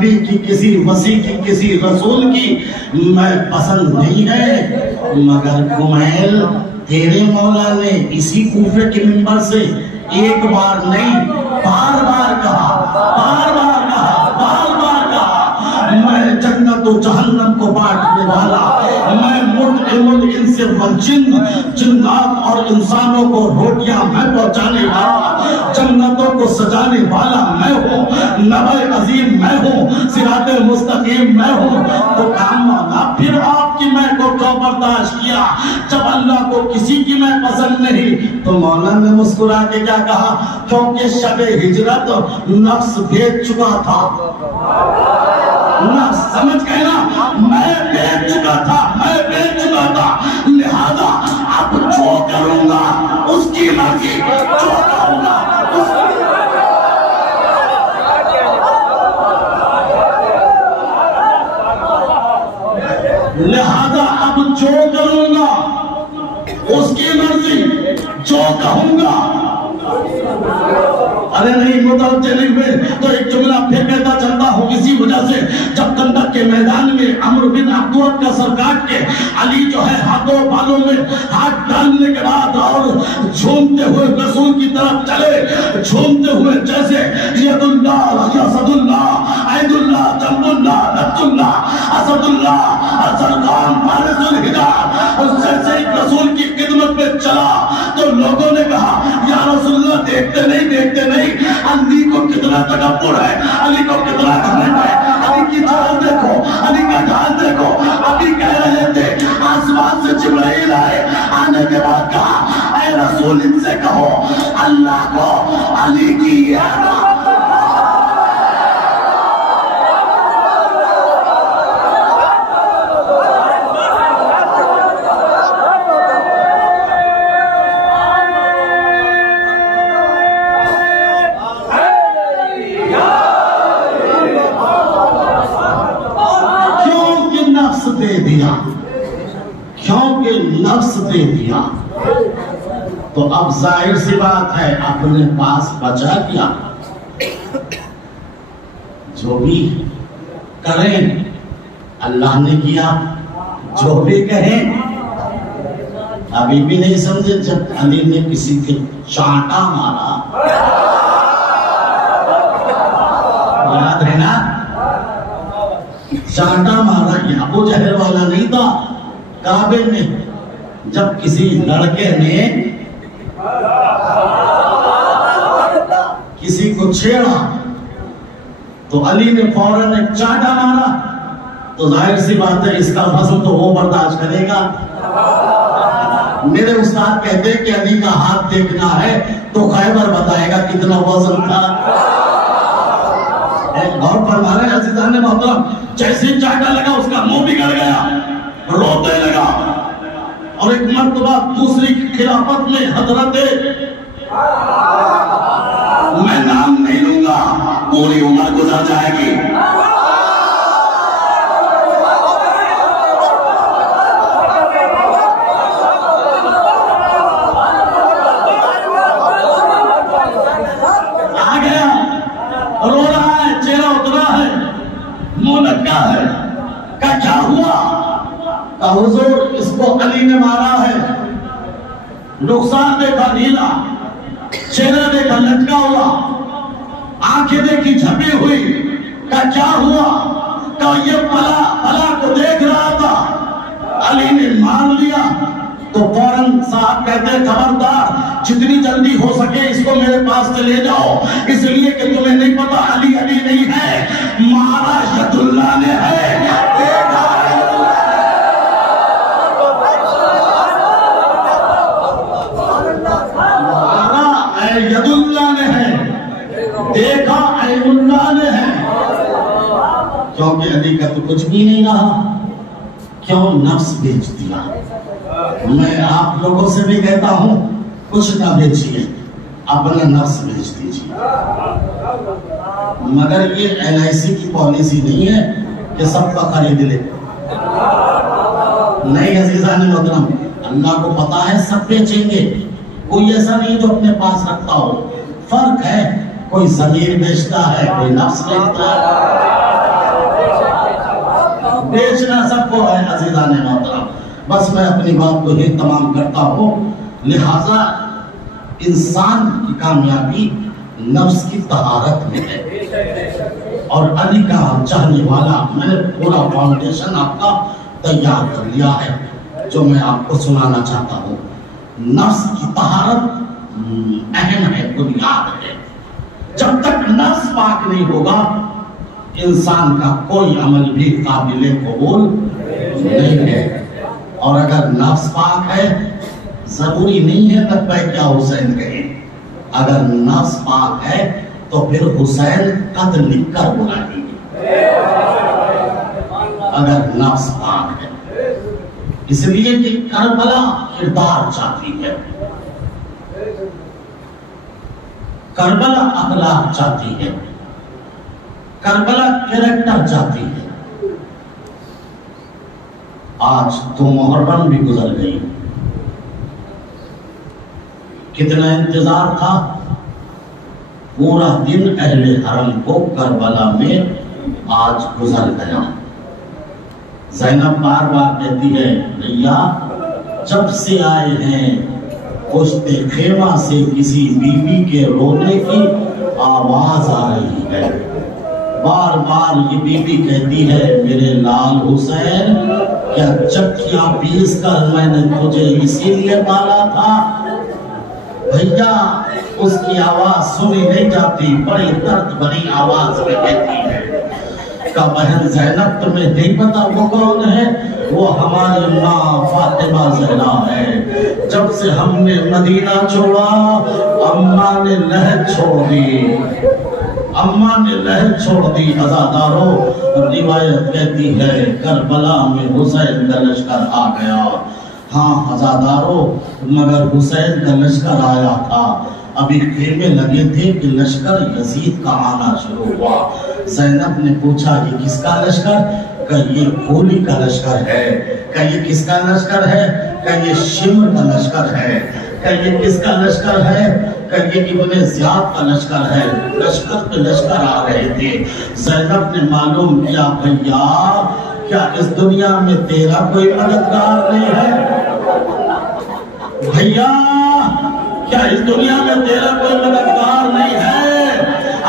نبی کی کسی وسیع کی کسی رسول کی میں پسند نہیں ہے، مگر کمیل تیرے مولا نے اسی کوفے کے منبر سے ایک بار نہیں بار بار کہا، بار بار کہا، بار بار کہا، میں جنت و جہنم کو بانٹنے والا، میں ان سے جنات اور انسانوں کو روٹیاں میں پہنچانے والا، جنتوں کو سجانے والا میں ہوں، نبی عظیم میں ہوں، صراط مستقیم میں ہوں، تو کام مولا پھر آپ کی میں کو کیوں برداشت کیا؟ جب اللہ کو کسی کی میں پسند نہیں، تو مولا نے مسکرا کے کیا کہا؟ کیونکہ شب ہجرت نفس بھیج چکا تھا، نفس سمجھ گئے نا، میں بھیج چکا تھا، میں بھیج چکا تھا، لہذا اب جو کروں گا اس کی مرضی، جو کروں گا اس کی لہذا اب جو کروں گا اس کی مرضی، جو کہوں گا۔ ارے نہیں متوجہ نہیں ہوئے تو ایک جملہ پھر کہتا چلتا ہوں، اسی وجہ سے جب خندق کے میدان میں عمرو بن عبدود کا سر کاٹ کے علی جو ہے ہاتھوں بالوں میں ہاتھ ڈالنے کے بعد اور جھومتے ہوئے رسول کی طرف چلے، جھومتے ہوئے جیسے ید اللہ یسد اللہ عید اللہ جنب اللہ نبت اللہ اسد اللہ ازرقان فارس الہدار، اس جیسے ایک رسول کی خدمت میں چلا تو لوگوں نے کہا یا رسول اللہ دیکھتے نہیں دیکھتے نہیں، علی کو کتنا تکبر ہے، علی کو کتنا گھمنڈ ہے، علی کی چال دیکھو، علی کا ڈھال دیکھو۔ ابھی کہہ رہے تھے آسمان سے جبرائیل آئے، آنے کے بعد کہا اے رسول ان سے کہو اللہ کو علی کی کیونکہ نفس دے دیا، تو اب ظاہر سی بات ہے اپنے پاس بچا کیا؟ جو بھی کریں اللہ نے کیا، جو بھی کہیں۔ ابھی بھی نہیں سمجھے جب علی نے کسی کے چانٹا مارا، یاد ہے نا، چانٹا مارا، یہ ابو جہل والا نہیں تھا، کعبے میں جب کسی لڑکے نے کسی کو چھیڑا تو علی نے فوراً ایک چانٹا مارا، تو ظاہر سی بات ہے اس کا وزن تو وہ برداشت کرے گا۔ میرے استاد کہتے ہیں کہ علی کا ہاتھ دیکھنا ہے تو خیبر بتائے گا کتنا وزن تھا۔ غور فرما رہے ہیں عزیزان محترم، جیسے چانٹا لگا اس کا منہ بگڑ گیا، روتے لگا، اور ایک مرتبہ دوسری خلافت میں حضرت میں نام نہیں لوں گا، پوری عمر گزر جائے گی، آ گیا، رو رہا ہے، چہرہ اترا ہے، منہ لٹکا ہے، کہ کیا ہوا؟ کہ حضور اس کو علی نے مارا ہے، رخسار دیکھا ڈھیلا، چہرہ دیکھا لٹکا ہوا، آنکھیں دیکھی جھپی ہوئی، کہ کیا ہوا؟ کہ یہ پلا کو دیکھ رہا تھا، علی نے مان لیا۔ تو فوراً صاحب کہتے ہیں خبردار جتنی جلدی ہو سکے اس کو میرے پاس سے لے جاؤ، اس لیے کہ تمہیں نہیں پتا علی نہیں ہے، مارا ید اللہ نے ہے، دیکھا مارا ید اللہ نے ہے، دیکھا عین اللہ نے ہے۔ کیونکہ علی کا تو کچھ بھی نہیں رہا، کیوں؟ نفس بیچ دیا۔ میں آپ لوگوں سے بھی کہتا ہوں کچھ نہ بیچیے، اپنا نفس بیچ دیجیے، مگر یہ LIC کی پالیسی نہیں ہے کہ سب کا خرید لے، نہیں عزیزان محترم، اللہ کو پتا ہے سب بیچیں گے، کوئی ایسا نہیں جو اپنے پاس رکھتا ہو، فرق ہے کوئی ضمیر بیچتا ہے، کوئی نفس بیچتا ہے۔ بیچنا سب کو ہے عزیزان محترم. بس میں اپنی بات کو ہی تمام کرتا ہوں. لہذا انسان کی کامیابی نفس کی طہارت میں ہے. اور علی کا چاہنے والا میں نے پورا فاؤنڈیشن آپ کا تیار کر لیا ہے جو میں آپ کو سنانا چاہتا ہوں. نفس کی طہارت اہم ہے, بنیاد ہے. جب تک نفس پاک نہیں ہوگا انسان کا کوئی عمل بھی قابل قبول نہیں ہے. اور اگر نفس پاک ہے ضروری نہیں ہے لبیک یا حسین کہیں. اگر نفس پاک ہے تو پھر حسین قد لکھ کر بلائیں گے اگر نفس پاک ہے. اس لیے کہ کربلا کردار چاہتی ہے, کربلا اخلاق چاہتی ہے, کربلا کریکٹر چاہتی ہے. آج تو محرم بھی گزر گئی, کتنا انتظار تھا. پورا دن اہل حرم کو کربلا میں آج گزر گیا. زینب بار بار کہتی ہے بھیا جب سے آئے ہیں پشت خیمہ سے کسی بیوی کے رونے کی آواز آ رہی ہے. بار بار یہ بیوی کہتی ہے میرے لال حسین کیا چکیاں پیس کر میں نے تجھے اسی لیے پالا تھا. بھیا اس کی آواز سنی نہیں جاتی, بڑی درد بھری آواز میں کہتی ہے کہ بہن زینب تمہیں نہیں پتا وہ کون ہے؟ وہ ہماری ماں فاطمہ زہرا ہے. جب سے ہم نے مدینہ چھوڑا اماں نے لہر چھوڑ دی, اماں نے لہر چھوڑ دی. عزادارو روایت کہتی ہے کربلا میں حسین کا لشکر آ گیا. ہاں عزادارو مگر حسین کا لشکر آیا تھا, ابھی خیمے لگے تھے کہ لشکر یزید کا آنا شروع ہوا. زینب نے پوچھا یہ کس کا لشکر؟ کہ یہ کولی کا لشکر ہے. کہ یہ کس کا لشکر ہے؟ کہ یہ شمر کا لشکر ہے. کہ یہ کس کا لشکر ہے؟ کہ یہ ابن زیاد کا لشکر ہے. لشکر پہ لشکر آ رہے تھے. زینب نے معلوم کیا بھیا کیا اس دنیا میں تیرا کوئی مددگار نہیں ہے؟ بھیا کیا اس دنیا میں تیرا کوئی مددگار نہیں ہے؟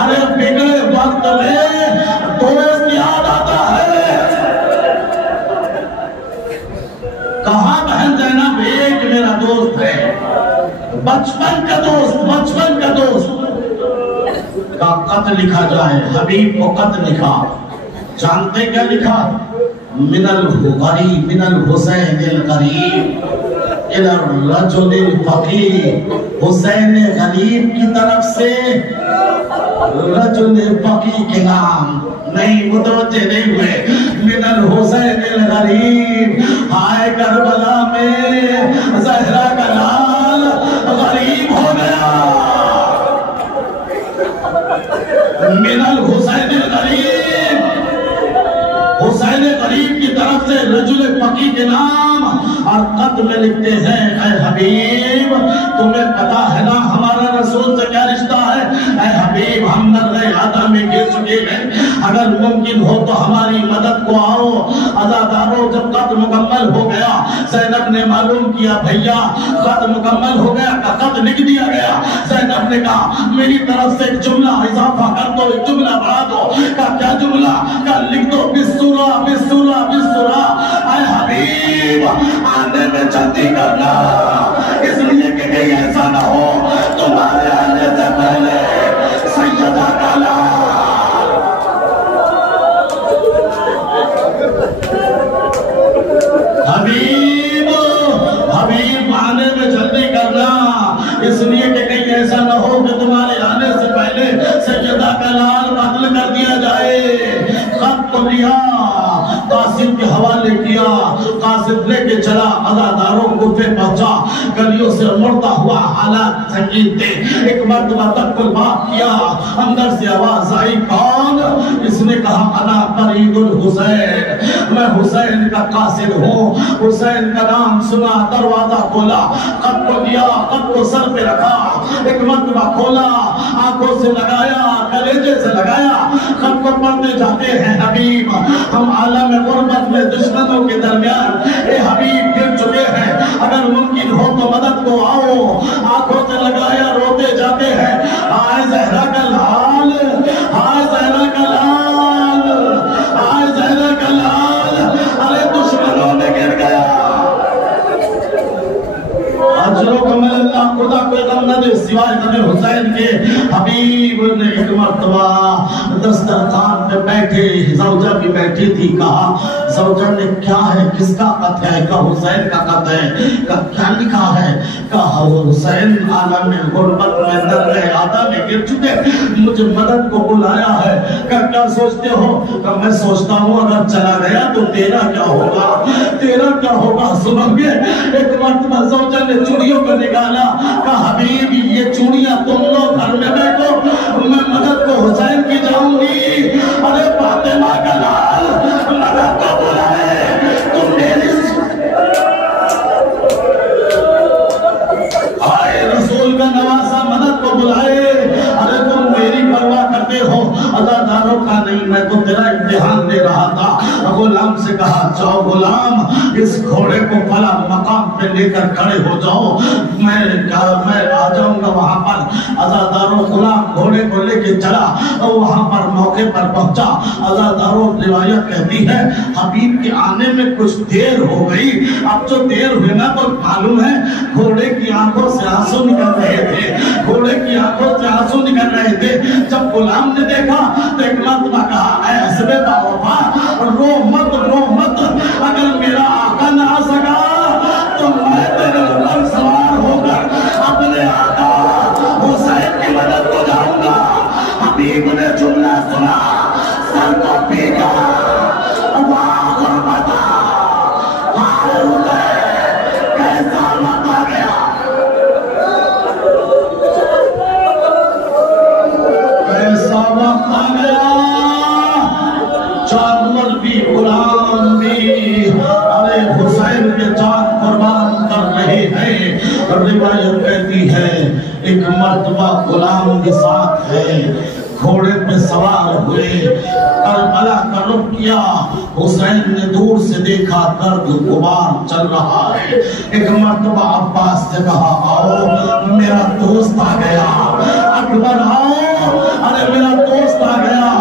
ارے بگڑے وقت میں دوست یاد آتا ہے. کہاں بہن زینب ایک میرا دوست ہے, بچپن کا دوست, بچپن کا دوست کا خط لکھا جائے. حبیب کو خط لکھا, جانتے کیا لکھا؟ من الغریب من الحسین الغریب الى الرجل الفقیر. حسین غریب کی طرف سے رجل فقیر کے نام نہیں, متوجہ نہیں ہوئے. من الحسین الغریب, ہائے کربلا میں زہرا کا لال غریب ہو گیا. من الحسین الغریب, حسین غریب کی طرف سے رجل فقیر کے نام. اور خط میں لکھتے ہیں اے حبیب تمہیں پتا ہے نا ہمارا رسول سے کیا رشتہ ہے؟ اے حبیب ہم نرغ آدھا میں گر چکے ہیں, اگر ممکن ہو تو ہماری مدد کو آؤ. عزادارو جب خط مکمل ہو گیا زینب نے معلوم کیا بھیا خط مکمل ہو گیا, خط لکھ دیا گیا. زینب نے کہا میری طرف سے ایک جملہ اضافہ کر دو, ایک جملہ بڑھا دو. کہا کیا جملہ؟ کہا لکھ دو بالسورہ بالسورہ بالسورہ. اے حبیب آنے میں جلدی کرنا, اس لیے کہ کہیں ایسا نہ ہو تمہارے آنے سے پہلے سیدہ کا لال. حبیب حبیب آنے میں جلدی کرنا, اس لیے کہ کہیں ایسا نہ ہو کہ تمہارے آنے سے پہلے سیدہ کا لال قتل کر دیا جائے. خط کو لیا, قاسم کے حوالے کیا, قاسم لے کے چلا, عزاداروں کوفے پہنچا. گلیوں سے مڑتا ہوا حالات سنگین تھے. ایک مرتبہ تک کل بات کیا, اندر سے آواز آئی کون؟ اس نے کہا انا فرید الحسین, میں حسین کا قاصد ہوں. حسین کا نام سنا, دروازہ کھولا, خط کو لیا, خط کو سر پہ رکھا, ایک مرتبہ کھولا, آنکھوں سے لگایا, کلیجے سے لگایا, خط کو پڑھتے جاتے ہیں. حبیب ہم عالم غربت میں دشمنوں کے درمیان اے حبیب گر چکے ہیں، اگر ممکن ہو تو مدد کو آؤ۔ آنکھوں سے لگایا روتے جاتے ہیں، آئے زہرا کا لال، آئے زہرا کا لال، آئے زہرا کا لال، ارے دشمنوں میں گر گیا۔ اجرو کمل اللہ خدا کوئی غم نہ دے سوائے غم حسین کے۔ حبیب نے ایک مرتبہ دسترخوان پہ بیٹھے، زوجہ بھی بیٹھی تھی، کہا زوجہ نے کیا ہے، کس کا خط ہے؟ کہا حسین کا خط ہے۔ کہا کیا لکھا ہے؟ کہا حسین عالم غربت میں درگہ آدھا میں گر چکے، مجھے مدد کو بلایا ہے۔ کہا کیا سوچتے ہو؟ کہا میں سوچتا ہوں اگر چلا گیا تو تیرا کیا ہوگا، تیرا کیا ہوگا؟ سنو گے ایک مرتبہ زوجہ نے چوڑیوں کو نکالا، کہا حبیب یہ چوڑیاں تم لوگ گھر میں بیٹھو، میں مدد کو حسین کی جاؤں گی۔ ارے فاطمہ کا لال مدد کو بلائے، تم میری آئے رسول کا نواسا مدد کو بلائے، ارے تم میری پرواہ کرتے ہو، عزاداروں کا نہیں، میں تو تیرا امتحان دے رہا تھا۔ غلام سے کہا جاؤ غلام اس گھوڑے کو فلاں مقام پہ لے کر کھڑے ہو جاؤ، میں آ جاؤں گا وہاں پر۔ عزاداروں غلام گھوڑے کو لے کے چلا، وہاں پر موقع پر پہنچا۔ عزاداروں روایت کہتی ہے حبیب کے آنے میں کچھ دیر ہو گئی۔ اب جو دیر ہوئی نا تو معلوم ہے گھوڑے کی آنکھوں سے آنسو نکل رہے تھے، گھوڑے کی آنکھوں سے آنسو نکل رہے تھے۔ جب غلام نے دیکھا تو ایک مرتبہ کہا اے حسب باوفا رو مت، رو مت، اگر میرا آقا نہ آ سکا تو میں تیرے اوپر سوار ہو کر اپنے آقا حسین کی مدد کو جاؤں گا۔ حبیب نے جملہ سنا، سر کو پیٹا، واہ غربتا، ہائے حسین کیسا وقت آ گیا، کیسا وقت آ گیا۔ جانور بھی غلام بھی ارے حسین کے جان قربان کر رہے ہیں۔ روایت کہتی ہے ایک مرتبہ غلام بھی ساتھ ہے، گھوڑے پہ سوار ہوئے، کربلا کا رخ کیا۔ حسین نے دور سے دیکھا گرد غبار چل رہا ہے۔ ایک مرتبہ عباس سے کہا آؤ میرا دوست آ گیا، اکبر آؤ ارے میرا دوست آ گیا،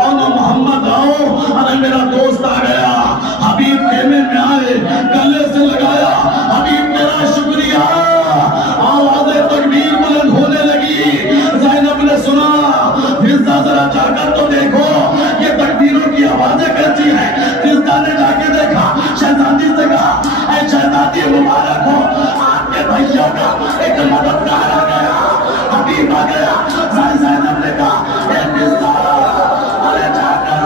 اور محمد آؤ ارے میرا دوست آ گیا۔ حبیب خیمے میں آئے، گلے سے لگایا حبیب میرا شکریہ، آواز تکبیر بلند ہونے لگی۔ زینب نے سنا، فضہ ذرا جا کر تو دیکھو یہ تکبیروں کی آوازیں کیسی ہیں۔ فضہ نے جا کے دیکھا، شہزادی سے کہا اے شہزادی مبارک ہو، آپ کے بھائیوں کا ایک مددگار آ گیا، حبیب آ گیا۔ زینب نے کہا اے فضہ ارے جا کر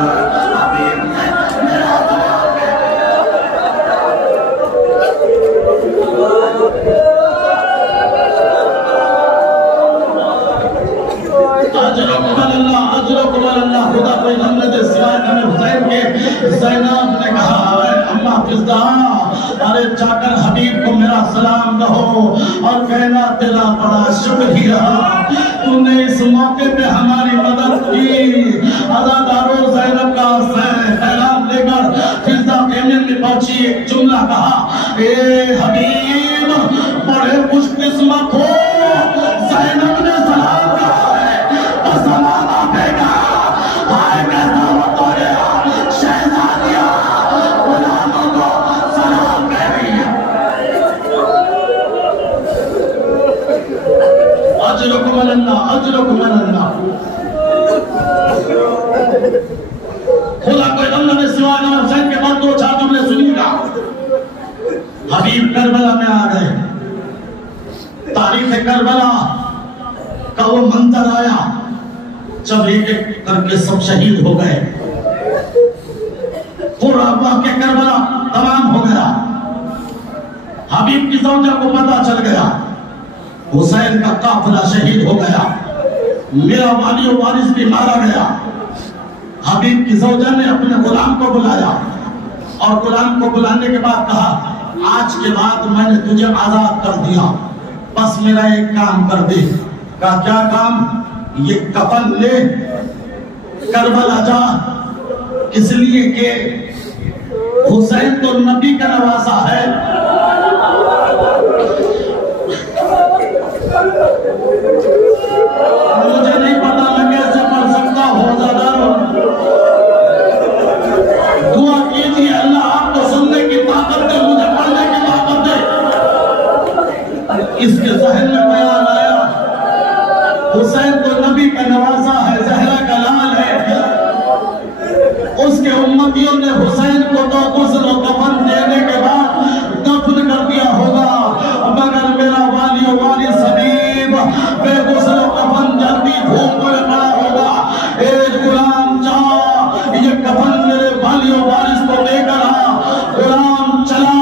حبیب سے میرا سلام کہہ۔ اجرکم اللہ خدا کوئی غم نہ دے سوائے غم حسین کے۔ زینب نے کہا اے اماں فضہ ارے جا کر حبیب کو میرا سلام کہو اور کہنا تیرا بڑا شکریہ، تو نے اس موقع پہ ہماری مدد کی۔ عزاداروں زینب کا پیغام لے کر فضہ خیمے میں پہنچی، ایک جملہ کہا اے حبیب بڑے خوش قسمت ہو، زینب نے سلام کہا ہے تو زمانہ بیٹا ہائے کیسا وقت ہو گیا، شہزادیاں غلاموں کو سلام کہہ رہی ہیں۔ اجرکم اللہ، اجرکم اللہ، خدا کوئی غم نہ دے سوائے غم حسین کے بعد دو چار جملے سنیے گا۔ حبیب کربلا میں آ گئے، تاریخ کربلا کا وہ منظر آیا جب ایک ایک کر کے سب شہید ہو گئے، پورا واقعہ کربلا تمام ہو گیا۔ حبیب کی زوجہ کو پتہ چل گیا حسین کا قافلہ شہید ہو گیا، میرا والی و وارث بھی مارا گیا۔ حبیب کی زوجہ نے اپنے غلام کو بلایا اور غلام کو بلانے کے بعد کہا آج کے بعد میں نے تجھے آزاد کر دیا، بس میرا ایک کام کر دے۔ کہا کیا کام؟ یہ کفن لے کربلا جا، اس لیے کہ حسین تو نبی کا نواسا ہے. مجھے نہیں پتا میں کیسے پڑھ سکتا ہوں. زیادہ دعا کیجیے اللہ آپ کو سننے کی طاقت دے, مجھے پڑھنے کی طاقت دے. اس کے ذہن میں بیان آیا حسین تو نبی کا نواسا ہے, زہرا کا لال ہے. اس کے امتیوں نے حسین کو تو غسل و کفن دینے کے بعد دفن کر دیا ہوگا, مگر میرا والی و وارث حبیب بے غسل و کفن جلدی دھوپ میں پڑا ہوگا. اے غلام جا یہ کفن میرے والی و وارث کو لے کر آ. غلام چلا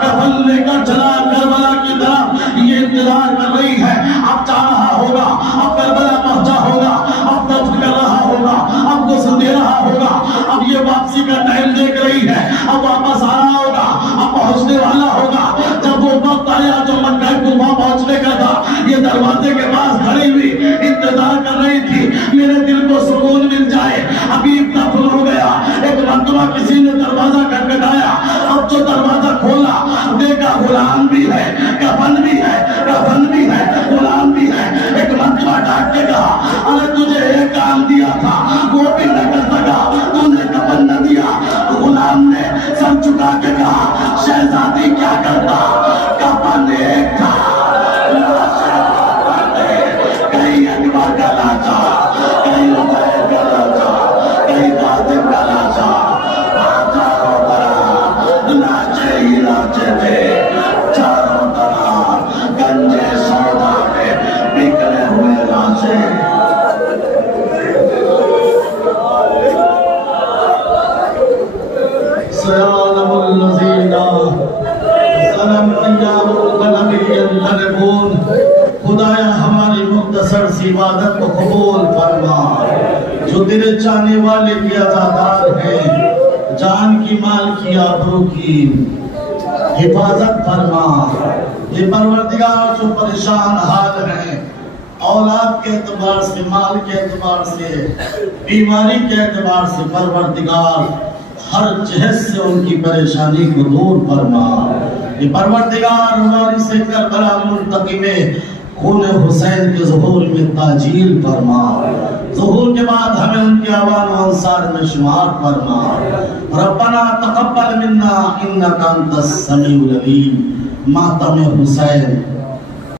کفن لے کر چلا کربلا کی طرف. یہ انتظار کر رہی ہے, اب جا رہا ہوگا, اب کربلا پہنچا ہوگا, اب دفن کر رہا ہوگا, اب غسل دے رہا ہوگا. اب یہ واپسی کا ٹائم دیکھ رہی ہے, اب واپس آ رہا ہوگا, اب پہنچنے والا ہوگا. جب وہ وقت آیا جو مکہ مکرمہ پہنچنے کا تھا, یہ دروازے کے پاس کھڑی ہوئی انتظار کر رہی تھی میرے دل کو سکون مل جائے. حبیب دفن ہو گیا. ایک مرتبہ کسی نے دروازہ کھٹکھٹایا, اب جو دروازہ کھولا دیکھا غلام بھی ہے, کفن بھی ہے, کفن بھی ہے, غلام بھی ہے. ایک مرتبہ ڈانٹ کے کہا ارے تجھے ایک کام دیا تھا وہ بھی نہ کر سکا, تو نے کفن نہ دیا. غلام نے سر چکا کے کہا شہزادی کیا کرتا, کفن ایک تھا, کہیں اکبر کا لاچا, کہیں عمر کا لاچا, کہیں قاسم کا لاچا. چاروں طرف لاچے ہی لاچے تھے, چاروں طرف گنجے سودا میں بکھرے ہوئے لاچے. سيعلم الذين ظلموا أيهم ينقلبون. خدایا ہماری مختصر سی عبادت کو قبول فرما. جو تیرے چاہنے والے کی عزادار ہیں, جان کی مال کی آبرو کی حفاظت فرما. یہ پروردگار جو پریشان حال ہیں, اولاد کے اعتبار سے, مال کے اعتبار سے, بیماری کے اعتبار سے, پروردگار ہر جہت سے ان کی پریشانی کو دور فرما. یہ پروردگار ہماری سے کربلا منتقم خون حسین کے ظہور میں تاجیل فرما. ظہور کے بعد ہمیں ان کے آوان و انصار میں شمار فرما. ربنا تقبل منا انکا انت السمیع العلیم. ماتم حسین